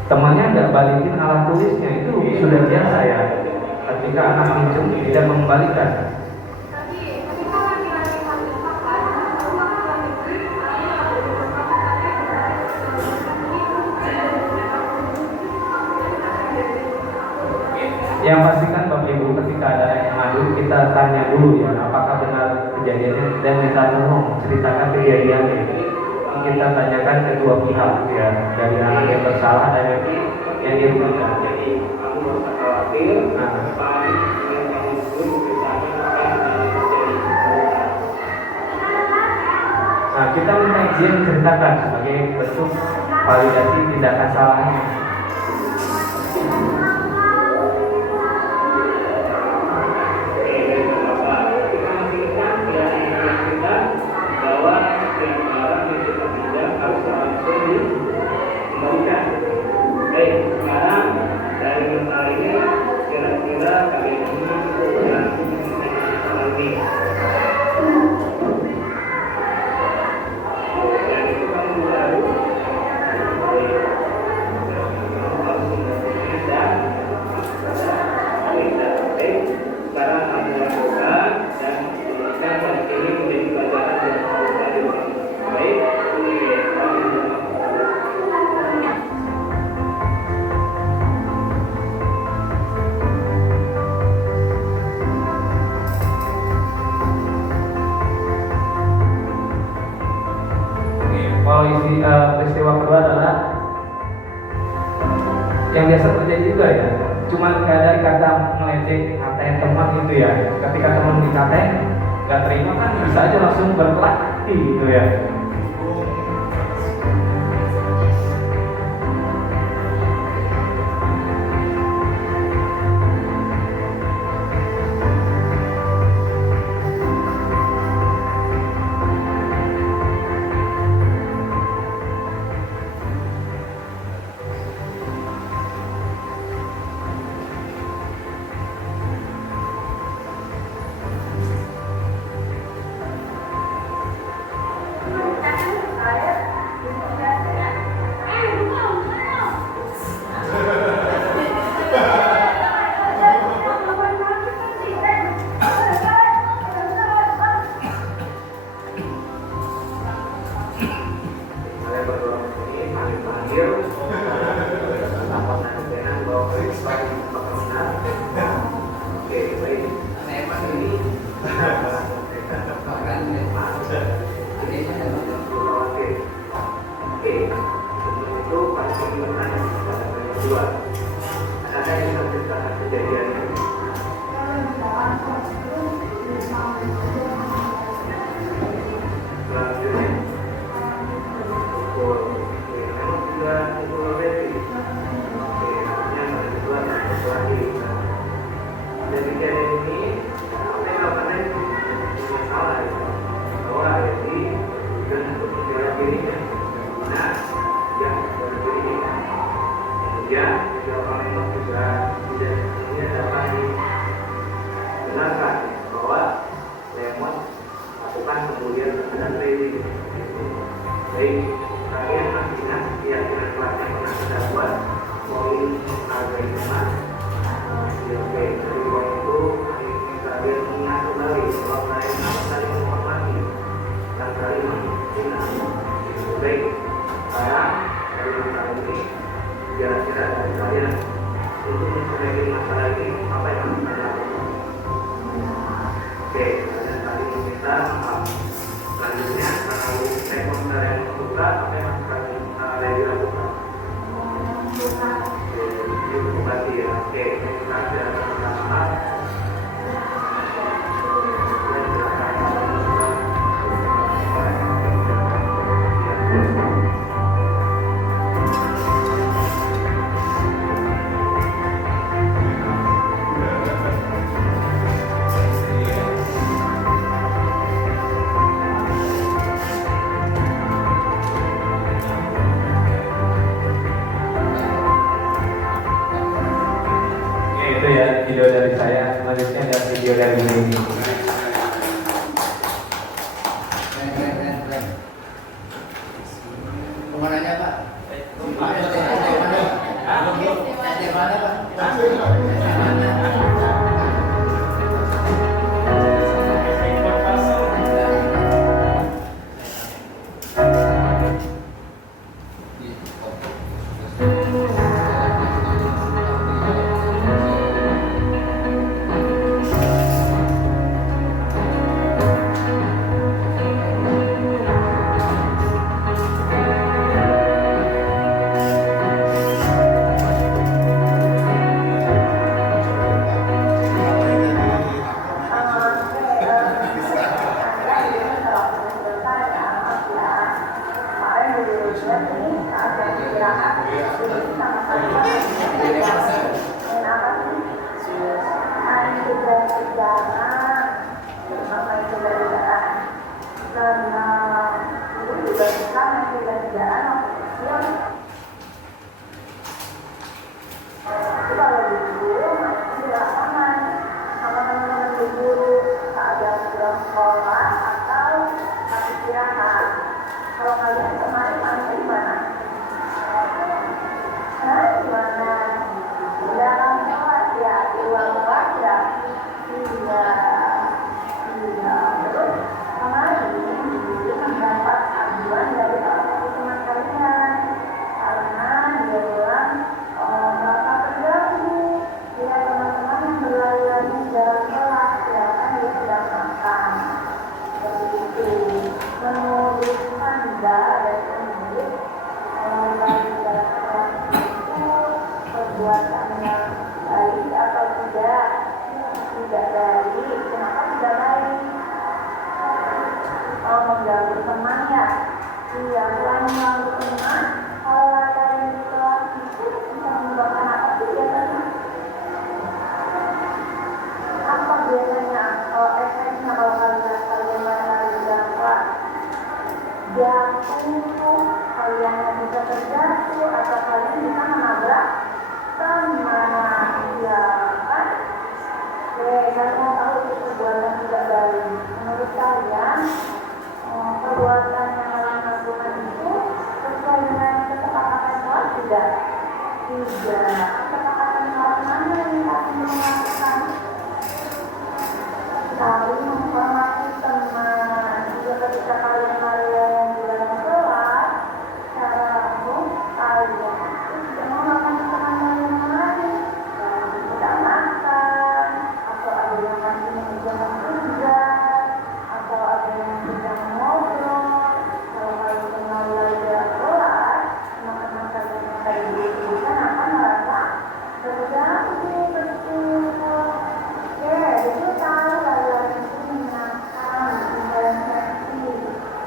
Temannya nggak balikin alat tulisnya, itu sudah biasa ya. Ketika anak minjem tidak mengembalikan. Yang pastikan Bapak Ibu ketika ada yang ngadu kita tanya dulu ya apakah benar kejadiannya dan kita tolong ceritakan kejadiannya. Kita tanyakan kedua pihak ya, dari anak yang bersalah dan yang dirugikan. Jadi kamu harus khawatir. Nah, kita minta izin ceritakan sebagai bentuk validasi tindakan salahnya. Peristiwa kedua adalah yang biasa terjadi juga ya, cuman dari kata meledek ngatain teman itu ya, ketika teman dikatain nggak terima kan bisa aja langsung berkelahi gitu ya. Kalau kalian kemarin main di mana? Di mana? Di dalam kelas ya, di ruang kelas ya. Iya. Terus kemarin itu mendapat aduan dari salah satu teman kalian karena dia bilang bapak terganggu dengan teman-teman yang berlari-lari di dalam kelas ya kan dia sedang makan. Begitu. Menurut Anda dan sendiri lari di dalam kelas itu perbuatan yang baik atau tidak? Tidak baik. Kenapa tidak baik? Mengganggu teman ya. Iya, selain mengganggu teman, kalau lari di kelas itu bisa menyebabkan apa sih biasanya? Apa biasanya efeknya kalau kalian lari di dalam kelas? Jatuh, kalian bisa terjatuh atau kalian bisa menabrak teman, ya kan? Oke, saya mau tahu itu perbuatan tidak baik. Menurut kalian, perbuatan yang kalian lakukan itu sesuai dengan kesepakatan kelas tidak? Tidak. Kesepakatan kelas mana yang kalian melakukan? Saling menghormati teman. Juga ketika kalian lari-larian di dalam kelas, secara langsung kalian itu tidak menghormati teman yang lain. Tidak makan, atau ada yang masih mengerjakan tugas, atau ada yang sedang ngobrol. Kalau kalian sedang lari di dalam kelas, teman-teman kalian yang tadi itu akan merasa terganggu, betul. Itu tahu lari-lari itu menyenangkan, mengintervensi.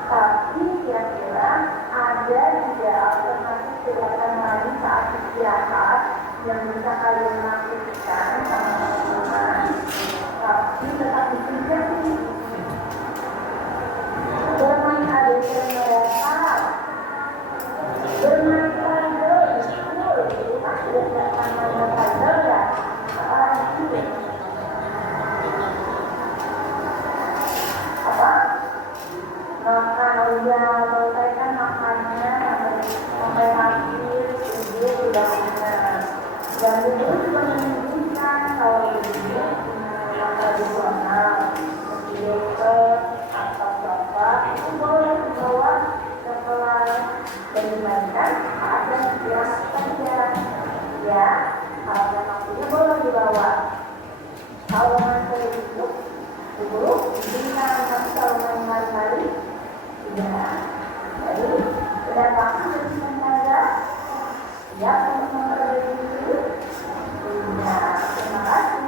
Tapi kira-kira ada juga alternatif kegiatan lain saat istirahat yang bisa kalian lakukan sama teman-teman. Tapi tetap disiplin. Bermain adegan mereka, bermain puzzle, betul. Itu kan sudah main puzzle ya. Makan udah selesaikan makannya sampai habis, itu sudah benar. Dan itu juga menunjukkan kalau ini masa dibuangan, dokter atau bapak itu boleh dibawa ke kelas dan dimainkan ada yang saja, ya. Kalau waktunya boleh dibawa. Kalau masih itu guru berikan, tapi kalau main hari-hari ya, jadi sudah paham dengan saya ya untuk memperbaiki diri. Ya, terima kasih.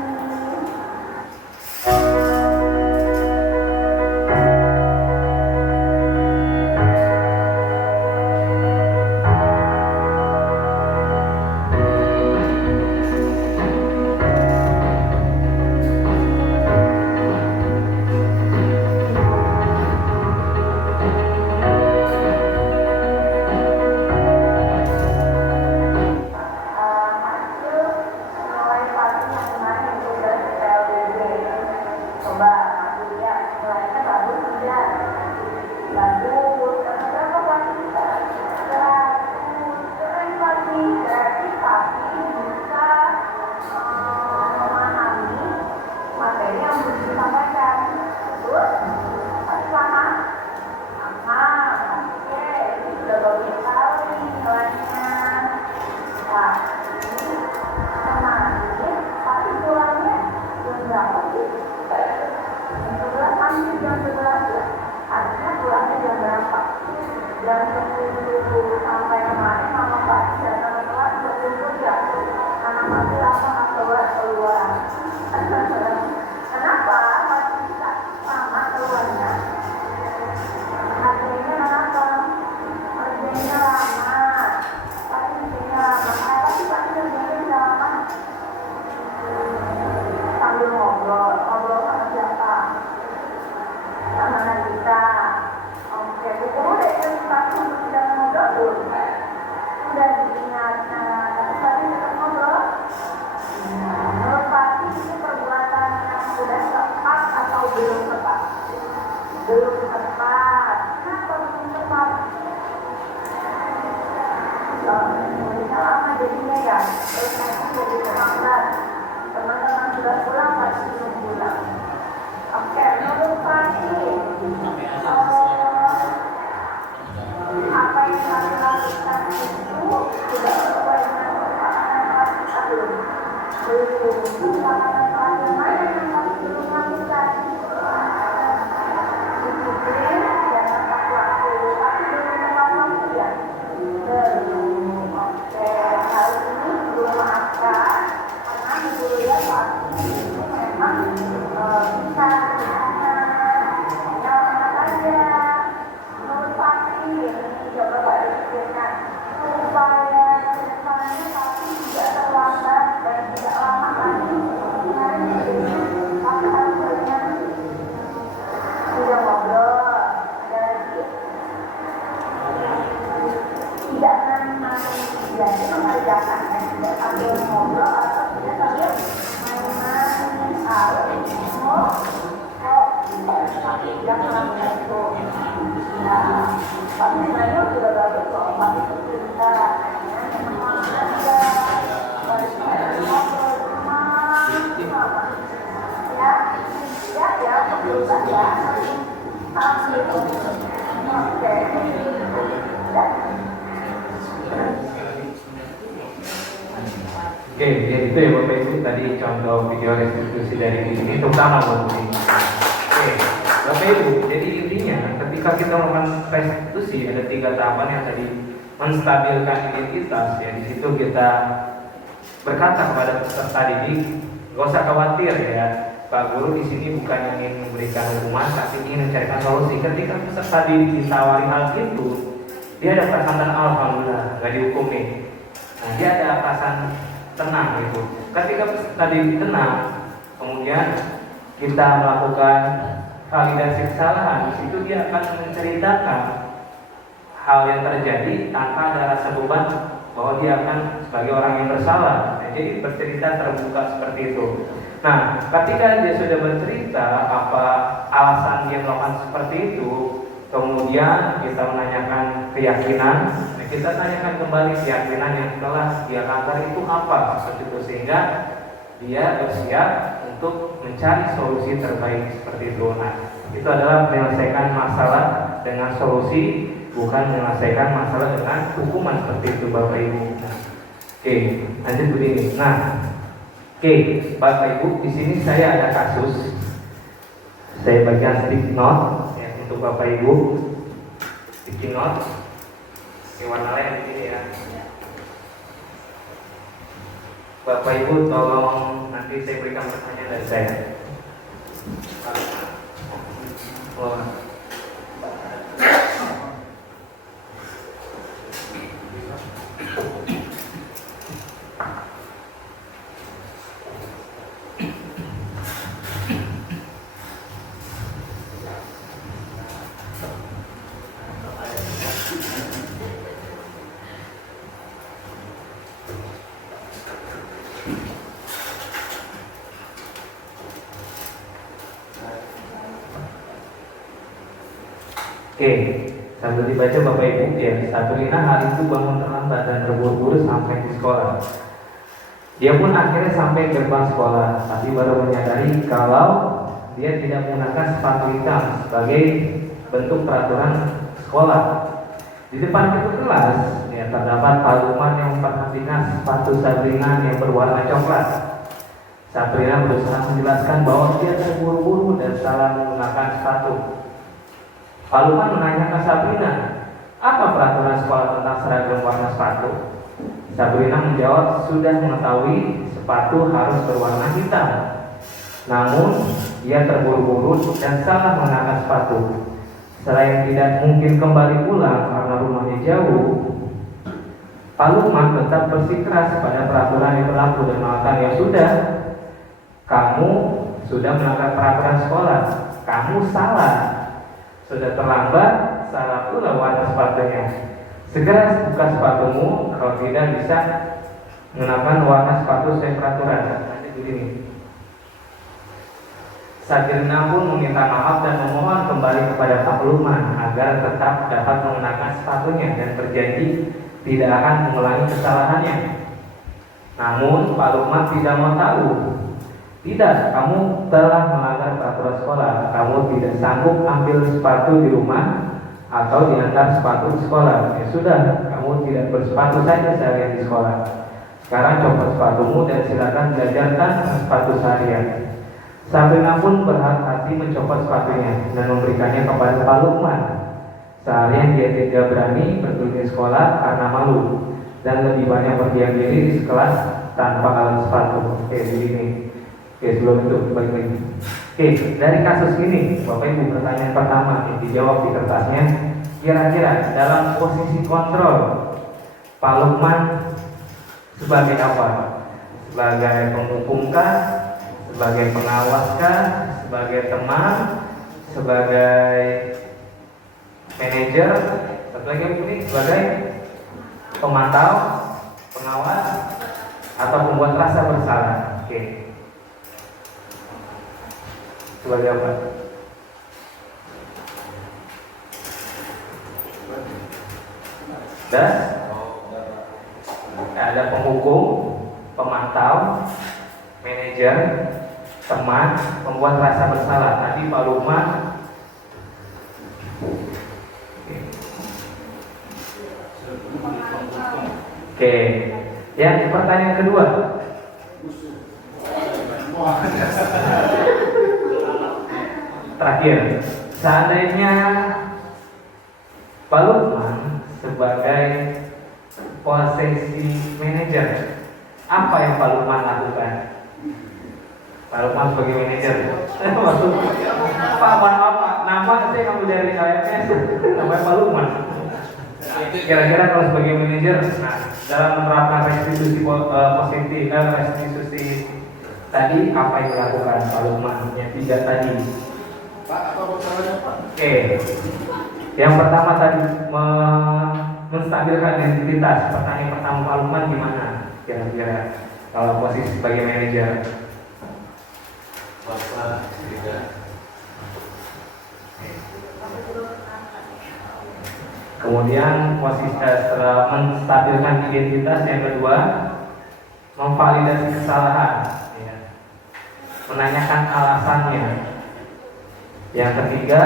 ngobrol sama siapa? Sama Nagita. Oke, buku udah jam 1 sudah ngobrol belum? Udah diingat. Tapi tadi kita ngobrol. Menurut Pati ini perbuatan yang sudah tepat atau belum tepat? Belum tepat. Kenapa belum tepat? Bisa lama jadinya ya. Terus nanti jadi terlambat. Teman-teman sudah pulang pasti belum pulang. Oke, menurut Pati, apa yang kami lakukan itu sudah sesuai dengan kesepakatan Pati atau belum? Belum. Kesepakatan Pati mana yang kami belum lakukan? Disiplin dan tepat waktu. Tapi belum tepat waktu ya? Belum. Oke, hal ini belum maafkan karena menurutnya Pati itu memang bisa jangan saja. Menurut Pati ini coba Pak dipikirkan supaya kedepannya Pati tidak terlambat dan tidak lama lagi Pati harus banyak tidak ngobrol. Ada lagi tidak main-main, jadi mengerjakan dan tidak sambil ngobrol atau tidak sambil main-main. Tapi tidak melakukan itu. Nah, tapi sebenarnya sudah bagus kok. Tapi itu cerita, hanya memang ada ngobrol sama ya, berubah ya. Oke. Oke, ya itu ya Bapak Ibu tadi contoh video restitusi dari ini terutama buat ini. Oke, Bapak Ibu, jadi intinya ketika kita melakukan restitusi ada 3 tahapan yang tadi menstabilkan identitas. Ya di situ kita berkata kepada peserta didik, gak usah khawatir ya, Pak Guru di sini bukan ingin memberikan hukuman, tapi ingin mencarikan solusi. Ketika peserta didik ditawari hal itu, dia ada perasaan alhamdulillah, gak dihukum nih. Nah, dia ada perasaan tenang gitu. Ketika tadi tenang, kemudian kita melakukan validasi kesalahan, di situ dia akan menceritakan hal yang terjadi tanpa ada rasa beban bahwa dia akan sebagai orang yang bersalah. Nah, jadi bercerita terbuka seperti itu. Nah, ketika dia sudah bercerita apa alasan dia melakukan seperti itu, kemudian kita menanyakan keyakinan. Kita tanyakan kembali keyakinan yang telah dia langgar itu apa seperti itu, sehingga dia bersiap untuk mencari solusi terbaik seperti itu. Nah, itu adalah menyelesaikan masalah dengan solusi, bukan menyelesaikan masalah dengan hukuman seperti itu Bapak Ibu. Nah, oke, lanjut begini. Nah, oke, Bapak Ibu, di sini saya ada kasus. Saya bagian stick note ya, untuk Bapak Ibu. Stick note. Ini warna lain di sini ya. Bapak Ibu tolong nanti saya berikan pertanyaan dari saya. Oh. Oke, sambil dibaca Bapak Ibu ya. Sabrina hari itu bangun terlambat dan terburu-buru sampai di sekolah. Dia pun akhirnya sampai gerbang sekolah, tapi baru menyadari kalau dia tidak menggunakan sepatu hitam sebagai bentuk peraturan sekolah. Di depan pintu kelas ya, terdapat Pak Lukman yang memperhatikan sepatu Sabrina yang berwarna coklat. Sabrina berusaha menjelaskan bahwa dia terburu-buru dan salah menggunakan sepatu. Pak Lukman menanyakan Sabrina, apa peraturan sekolah tentang seragam warna sepatu? Sabrina menjawab sudah mengetahui sepatu harus berwarna hitam. Namun dia terburu-buru dan salah mengenakan sepatu. Selain tidak mungkin kembali pulang karena rumahnya jauh, Pak Lukman tetap bersikeras pada peraturan yang berlaku dan mengatakan ya sudah, kamu sudah melanggar peraturan sekolah. Kamu salah, sudah terlambat, salah pula warna sepatunya. Segera buka sepatumu, kalau tidak bisa mengenakan warna sepatu sesuai peraturan. Nanti begini. Sagirna pun meminta maaf dan memohon kembali kepada Pak Lukman agar tetap dapat mengenakan sepatunya dan berjanji tidak akan mengulangi kesalahannya. Namun Pak Lukman tidak mau tahu. Tidak, kamu telah melanggar peraturan sekolah. Kamu tidak sanggup ambil sepatu di rumah atau diantar sepatu di sekolah. Ya sudah, kamu tidak bersepatu saja seharian di sekolah. Sekarang copot sepatumu dan silakan belajarkan sepatu seharian. Sabrina pun berhati-hati mencopot sepatunya dan memberikannya kepada Pak Lukman. Seharian dia tidak berani pergi ke sekolah karena malu dan lebih banyak berdiam diri di kelas tanpa alat sepatu. Begini. Sebelum itu balik lagi. Dari kasus ini, Bapak Ibu, pertanyaan pertama yang dijawab di kertasnya, kira-kira dalam posisi kontrol Pak Lukman sebagai apa? Sebagai penghukumkah? Sebagai pengawaskah? Sebagai teman? Sebagai manajer? Sebagai pemantau? Pengawas? Atau pembuat rasa bersalah? Sebagai apa? Dan ada penghukum, pemantau, manajer, teman, pembuat rasa bersalah. Tadi Pak Lukman. Oke. Yang pertanyaan kedua. Terakhir, seandainya Pak Lukman sebagai posisi manajer, apa yang Pak Lukman lakukan? Pak Lukman sebagai manajer, Pak, nama saya kamu dari KMS, namanya Pak Lukman. Kira-kira kalau sebagai manajer, dalam menerapkan restitusi positif dan restitusi tadi, apa yang dilakukan Pak Lukman? Yang tidak tadi. Pak, apa masalahnya Pak? Yang pertama tadi menstabilkan identitas. Pertanyaan pertama Pak Lukman gimana? Kira-kira kalau posisi sebagai manajer. Bapak tidak. Kemudian posisi setelah menstabilkan identitas, yang kedua memvalidasi kesalahan, menanyakan alasannya. Yang ketiga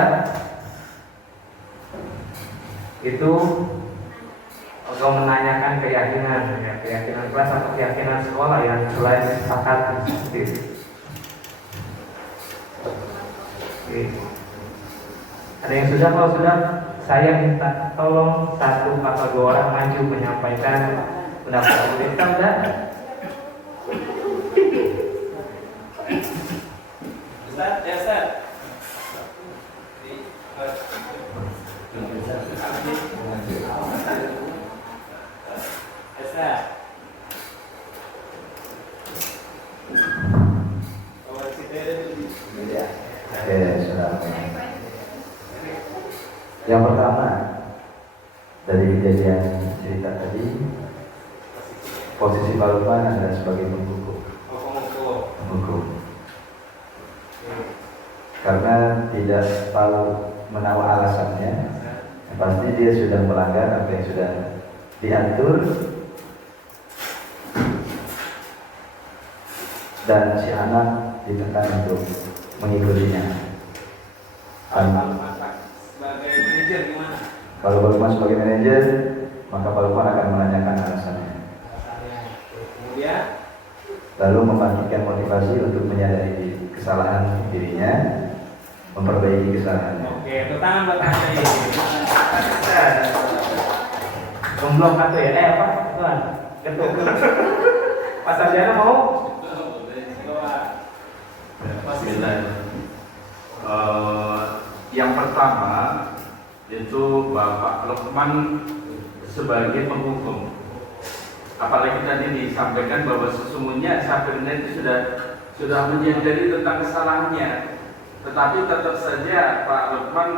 itu atau menanyakan keyakinan kelas atau keyakinan sekolah yang selain disepakati. Ada yang sudah? Kalau sudah, saya minta tolong satu atau dua orang maju menyampaikan pendapat. Kita udah? Ustaz, ya Ustaz. Yang pertama, dari kejadian cerita tadi, posisi Pak Lukman adalah sebagai penghukum. Karena tidak tahu menahu alasannya, pasti dia sudah melanggar apa yang sudah diatur, dan si anak ditekan untuk mengikutinya. Sebagai manajer gimana? Kalau Pak Lukman sebagai manajer, maka Pak Lukman akan menanyakan alasannya. Kemudian Lalu membangkitkan motivasi untuk menyadari kesalahan dirinya, memperbaiki kesalahannya. oke, tepuk tangan buat Anda ini. Gemblok atau ya? Apa? Tuan, ketuk. Pak Sarjana mau? Bismillah. Yang pertama itu Bapak Lukman sebagai penghukum. Apalagi tadi disampaikan bahwa sesungguhnya Sabrina itu sudah menyadari tentang kesalahannya, tetapi tetap saja Pak Lukman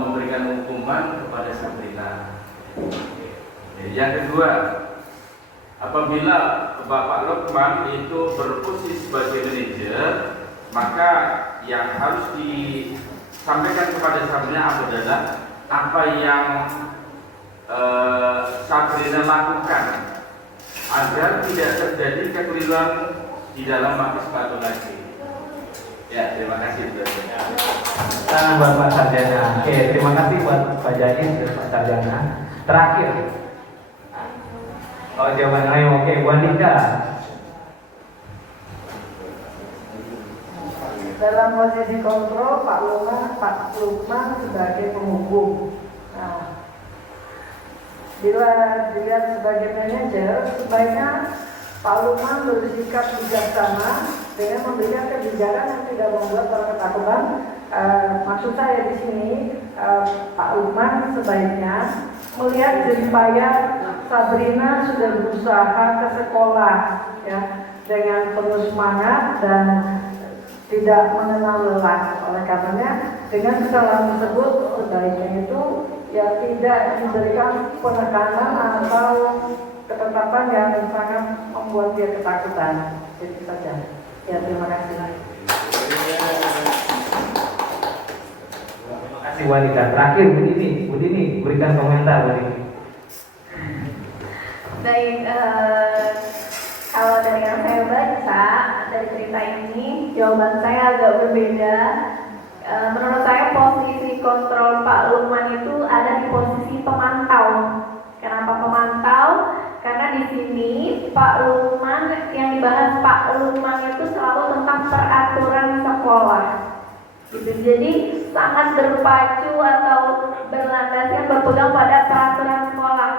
memberikan hukuman kepada Sabrina. Yang kedua, apabila Bapak Lukman itu berposisi sebagai manajer, maka yang harus disampaikan kepada Sabrina adalah apa yang Sabrina lakukan agar tidak terjadi kekeliruan di dalam pakai sepatu lagi. Ya, terima kasih. Tangan Bapak Sarjana. Oke, terima kasih buat Pak Jais dan Pak Sarjana. Terakhir. Oh, jawaban lain. Oke, Bu Andika. Dalam posisi kontrol, Pak Lukman sebagai penghukum. Nah, bila dilihat sebagai manajer, sebaiknya Pak Lukman bersikap bijaksana dengan memberikan kebijakan yang tidak membuat orang ketakutan. Maksud saya di sini, Pak Lukman sebaiknya melihat jeripaya Sabrina sudah berusaha ke sekolah, ya, dengan penuh semangat dan tidak mengenal lelah. Oleh karenanya, dengan kesalahan tersebut sebaiknya itu ya tidak diberikan penekanan atau ketetapan yang sangat membuat dia ketakutan. Itu saja. Ya, terima kasih. Terima kasih wanita. Terakhir Bu Dini berikan komentar Bu Dini. Baik, kalau dari yang saya baca dari cerita ini, jawaban saya agak berbeda. Menurut saya posisi kontrol Pak Lukman itu ada di posisi pemantau. Kenapa pemantau? Karena di sini Pak Lukman, yang dibahas Pak Lukman itu selalu tentang peraturan sekolah. Gitu. Jadi sangat berpacu atau berlandaskan berpegang pada peraturan sekolah.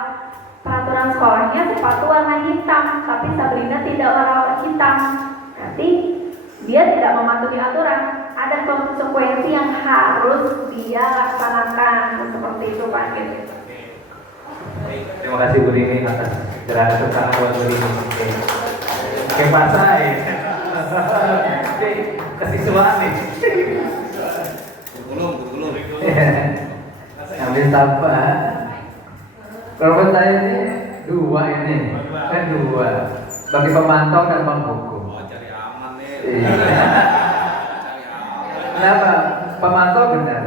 Peraturan sekolahnya sepatu warna hitam, tapi Sabrina tidak warna hitam. Berarti dia tidak mematuhi aturan. Ada konsekuensi yang harus dia laksanakan. Seperti itu Pak. Terima kasih Bu Dini atas gerakan tepuk buat Bu Dini. Oke Pak Sai. Oke, kesiswaan nih. Gulung. Ambil sampah. Kalau saya ini dua ini, kan dua. Bagi pemantau dan penghukum. Cari aman nih. Iya. Kenapa? Pemantau benar.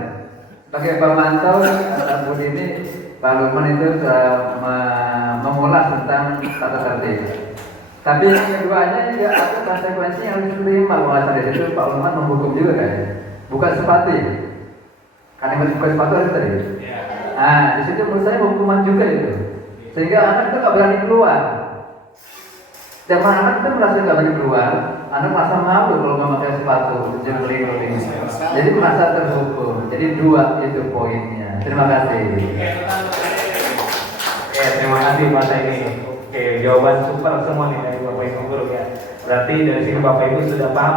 Bagi pemantau, Bu ini Pak Lukman itu mengulas tentang tata tertib. Tapi yang keduanya juga ada konsekuensi yang harus diterima. Kalau dari situ Pak Lukman menghukum juga kan? Bukan sepatu. Karena bukan sepatu harus tadi. Nah, di situ menurut saya hukuman juga itu. Sehingga anak itu nggak berani keluar. Dan anak itu merasa nggak berani keluar, anak merasa malu kalau nggak pakai sepatu, jengling-jengling. Jadi merasa terhukum. Jadi dua itu poinnya. Terima kasih. Oke, terima kasih Pak Saini. Oke, jawaban super semua nih dari Bapak Ibu guru ya. Berarti dari sini Bapak Ibu sudah paham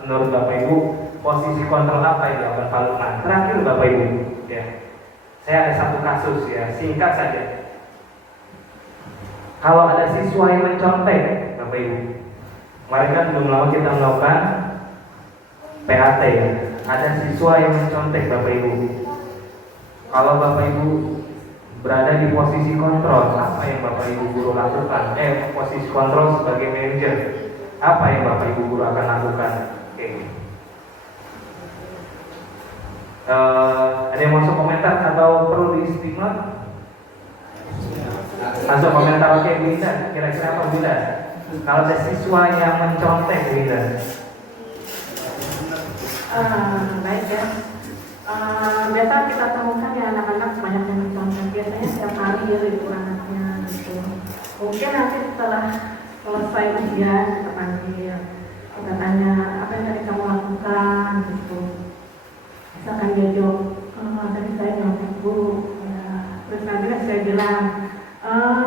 menurut Bapak Ibu posisi kontrol apa yang dilakukan Pak Lukman. Terakhir Bapak Ibu, ya. Saya ada satu kasus ya, singkat saja. Kalau ada siswa yang mencontek, Bapak Ibu, kemarin kan belum lama kita melakukan PAT ya. Ada siswa yang mencontek Bapak Ibu. Kalau Bapak Ibu berada di posisi kontrol, apa yang Bapak Ibu guru lakukan? Posisi kontrol sebagai manajer, apa yang Bapak Ibu guru akan lakukan? Oke. Ada yang masuk komentar atau perlu di-istimewa? Masuk komentar. Oke, Bu Indah, kira-kira apa Bu Indah? Kalau ada siswa yang mencontek Bu Indah? Baik ya. Biasa kita temukan ya anak-anak banyak yang mencontek. Biasanya setiap hari ya libur anaknya gitu. Mungkin nanti setelah selesai ujian kita panggil, kita tanya apa yang tadi kamu lakukan gitu. Misalkan dia jawab, tadi saya nyontek Bu. Ya. Terus nanti saya bilang,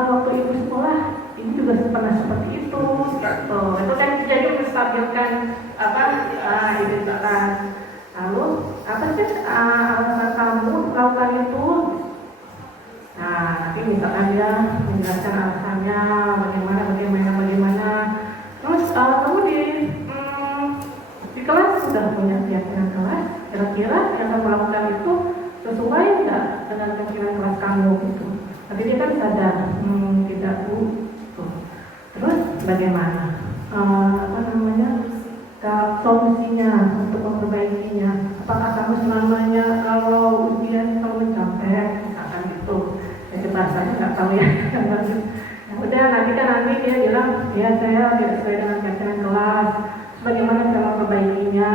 waktu ibu sekolah, ibu juga pernah seperti itu. Gitu. Itu kan jadi menstabilkan identitas. Lalu apa sih alasan kamu melakukan itu? Nah, nanti misalkan dia menjelaskan alasannya bagaimana. Terus sadar, tidak Bu. Terus bagaimana? Solusinya untuk memperbaikinya? Apakah kamu selamanya kalau ujian kamu capek, misalkan gitu? Jadi bahasanya nggak tahu ya. Ya udah, nanti dia bilang, ya saya tidak sesuai dengan keadaan kelas. Bagaimana cara perbaikinya?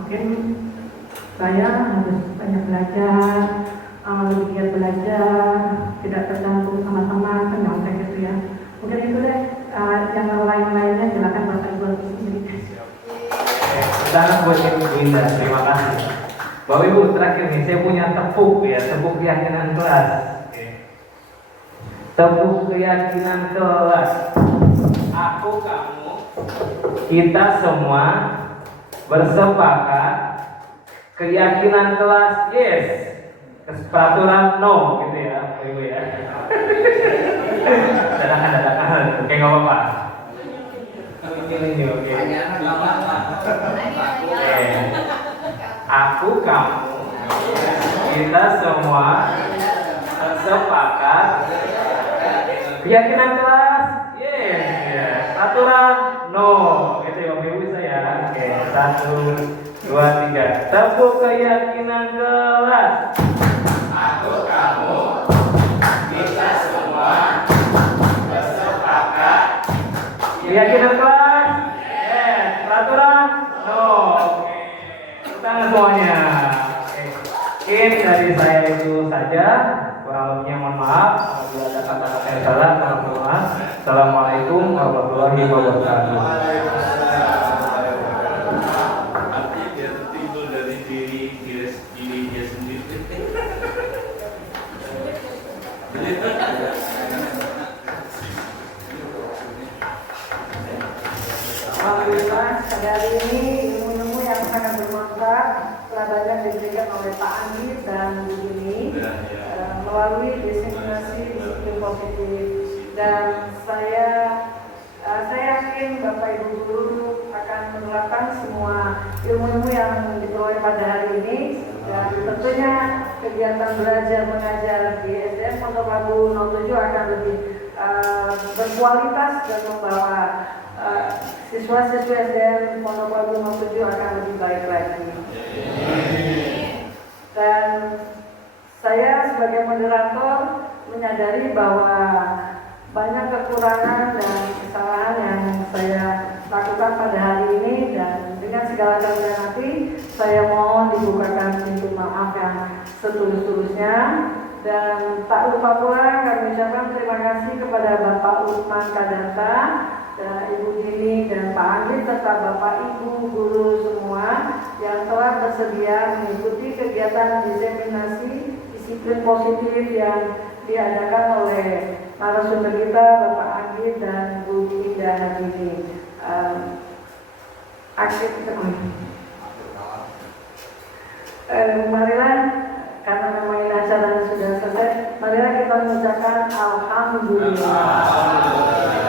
Mungkin saya harus banyak belajar, lebih giat belajar, tidak tergantung sama teman, kan kayak gitu ya. Mungkin itu deh. Yang lain-lainnya silakan Bapak Ibu sendiri. Sangat buat Ibu Indah, terima kasih. Bapak Ibu, terakhir nih, saya punya tepuk keyakinan kelas. Tepuk keyakinan kelas. Aku, kamu, kita semua bersepakat. Keyakinan kelas yes, peraturan no, gitu ya, Bapak Ibu ya. Dadakan, oke nggak apa-apa. Ini oke. Aku, kamu, kita semua sepakat. Keyakinan kelas, yes. Aturan, no. Gitu ya, Bapak Ibu saya. Oke, 1, 2, 3. Tepuk keyakinan kelas. Aku, kamu, kita semua bersepakat. Keyakinan kelas, yes. Peraturan, no. Tangan semuanya. Oke, dari saya itu saja. Kurang lebihnya mohon maaf. Apabila ada kata-kata yang salah, mohon maaf. Assalamualaikum warahmatullahi wabarakatuh. Artinya dia tertimbul dari diri dia sendiri. Alhamdulillah, pada hari ini ilmu-ilmu yang sangat bermanfaat telah banyak diberikan oleh Pak Andi dan Bu Dini melalui diseminasi disiplin positif. Dan saya yakin Bapak Ibu guru akan menerapkan semua ilmu-ilmu yang diperoleh pada hari ini. Dan tentunya kegiatan belajar mengajar di SDN Pondok Labu 07 akan lebih berkualitas dan membawa siswa-siswa SDN Pondok Labu 07 akan lebih baik lagi. Dan saya sebagai moderator menyadari bahwa banyak kekurangan dan kesalahan yang saya lakukan pada hari ini, dan dengan segala kerendahan hati saya mohon dibukakan pintu maaf yang setulus-tulusnya. Dan tak lupa pula kami ucapkan terima kasih kepada Bapak Usman Kadanta, dan Ibu Dini dan Pak Andi serta Bapak Ibu guru semua yang telah bersedia mengikuti kegiatan diseminasi disiplin positif yang diadakan oleh narasumber kita Bapak Andi dan Bu Dini dan Habibie. Marilah, karena memang ini acara sudah selesai, marilah kita mengucapkan Alhamdulillah.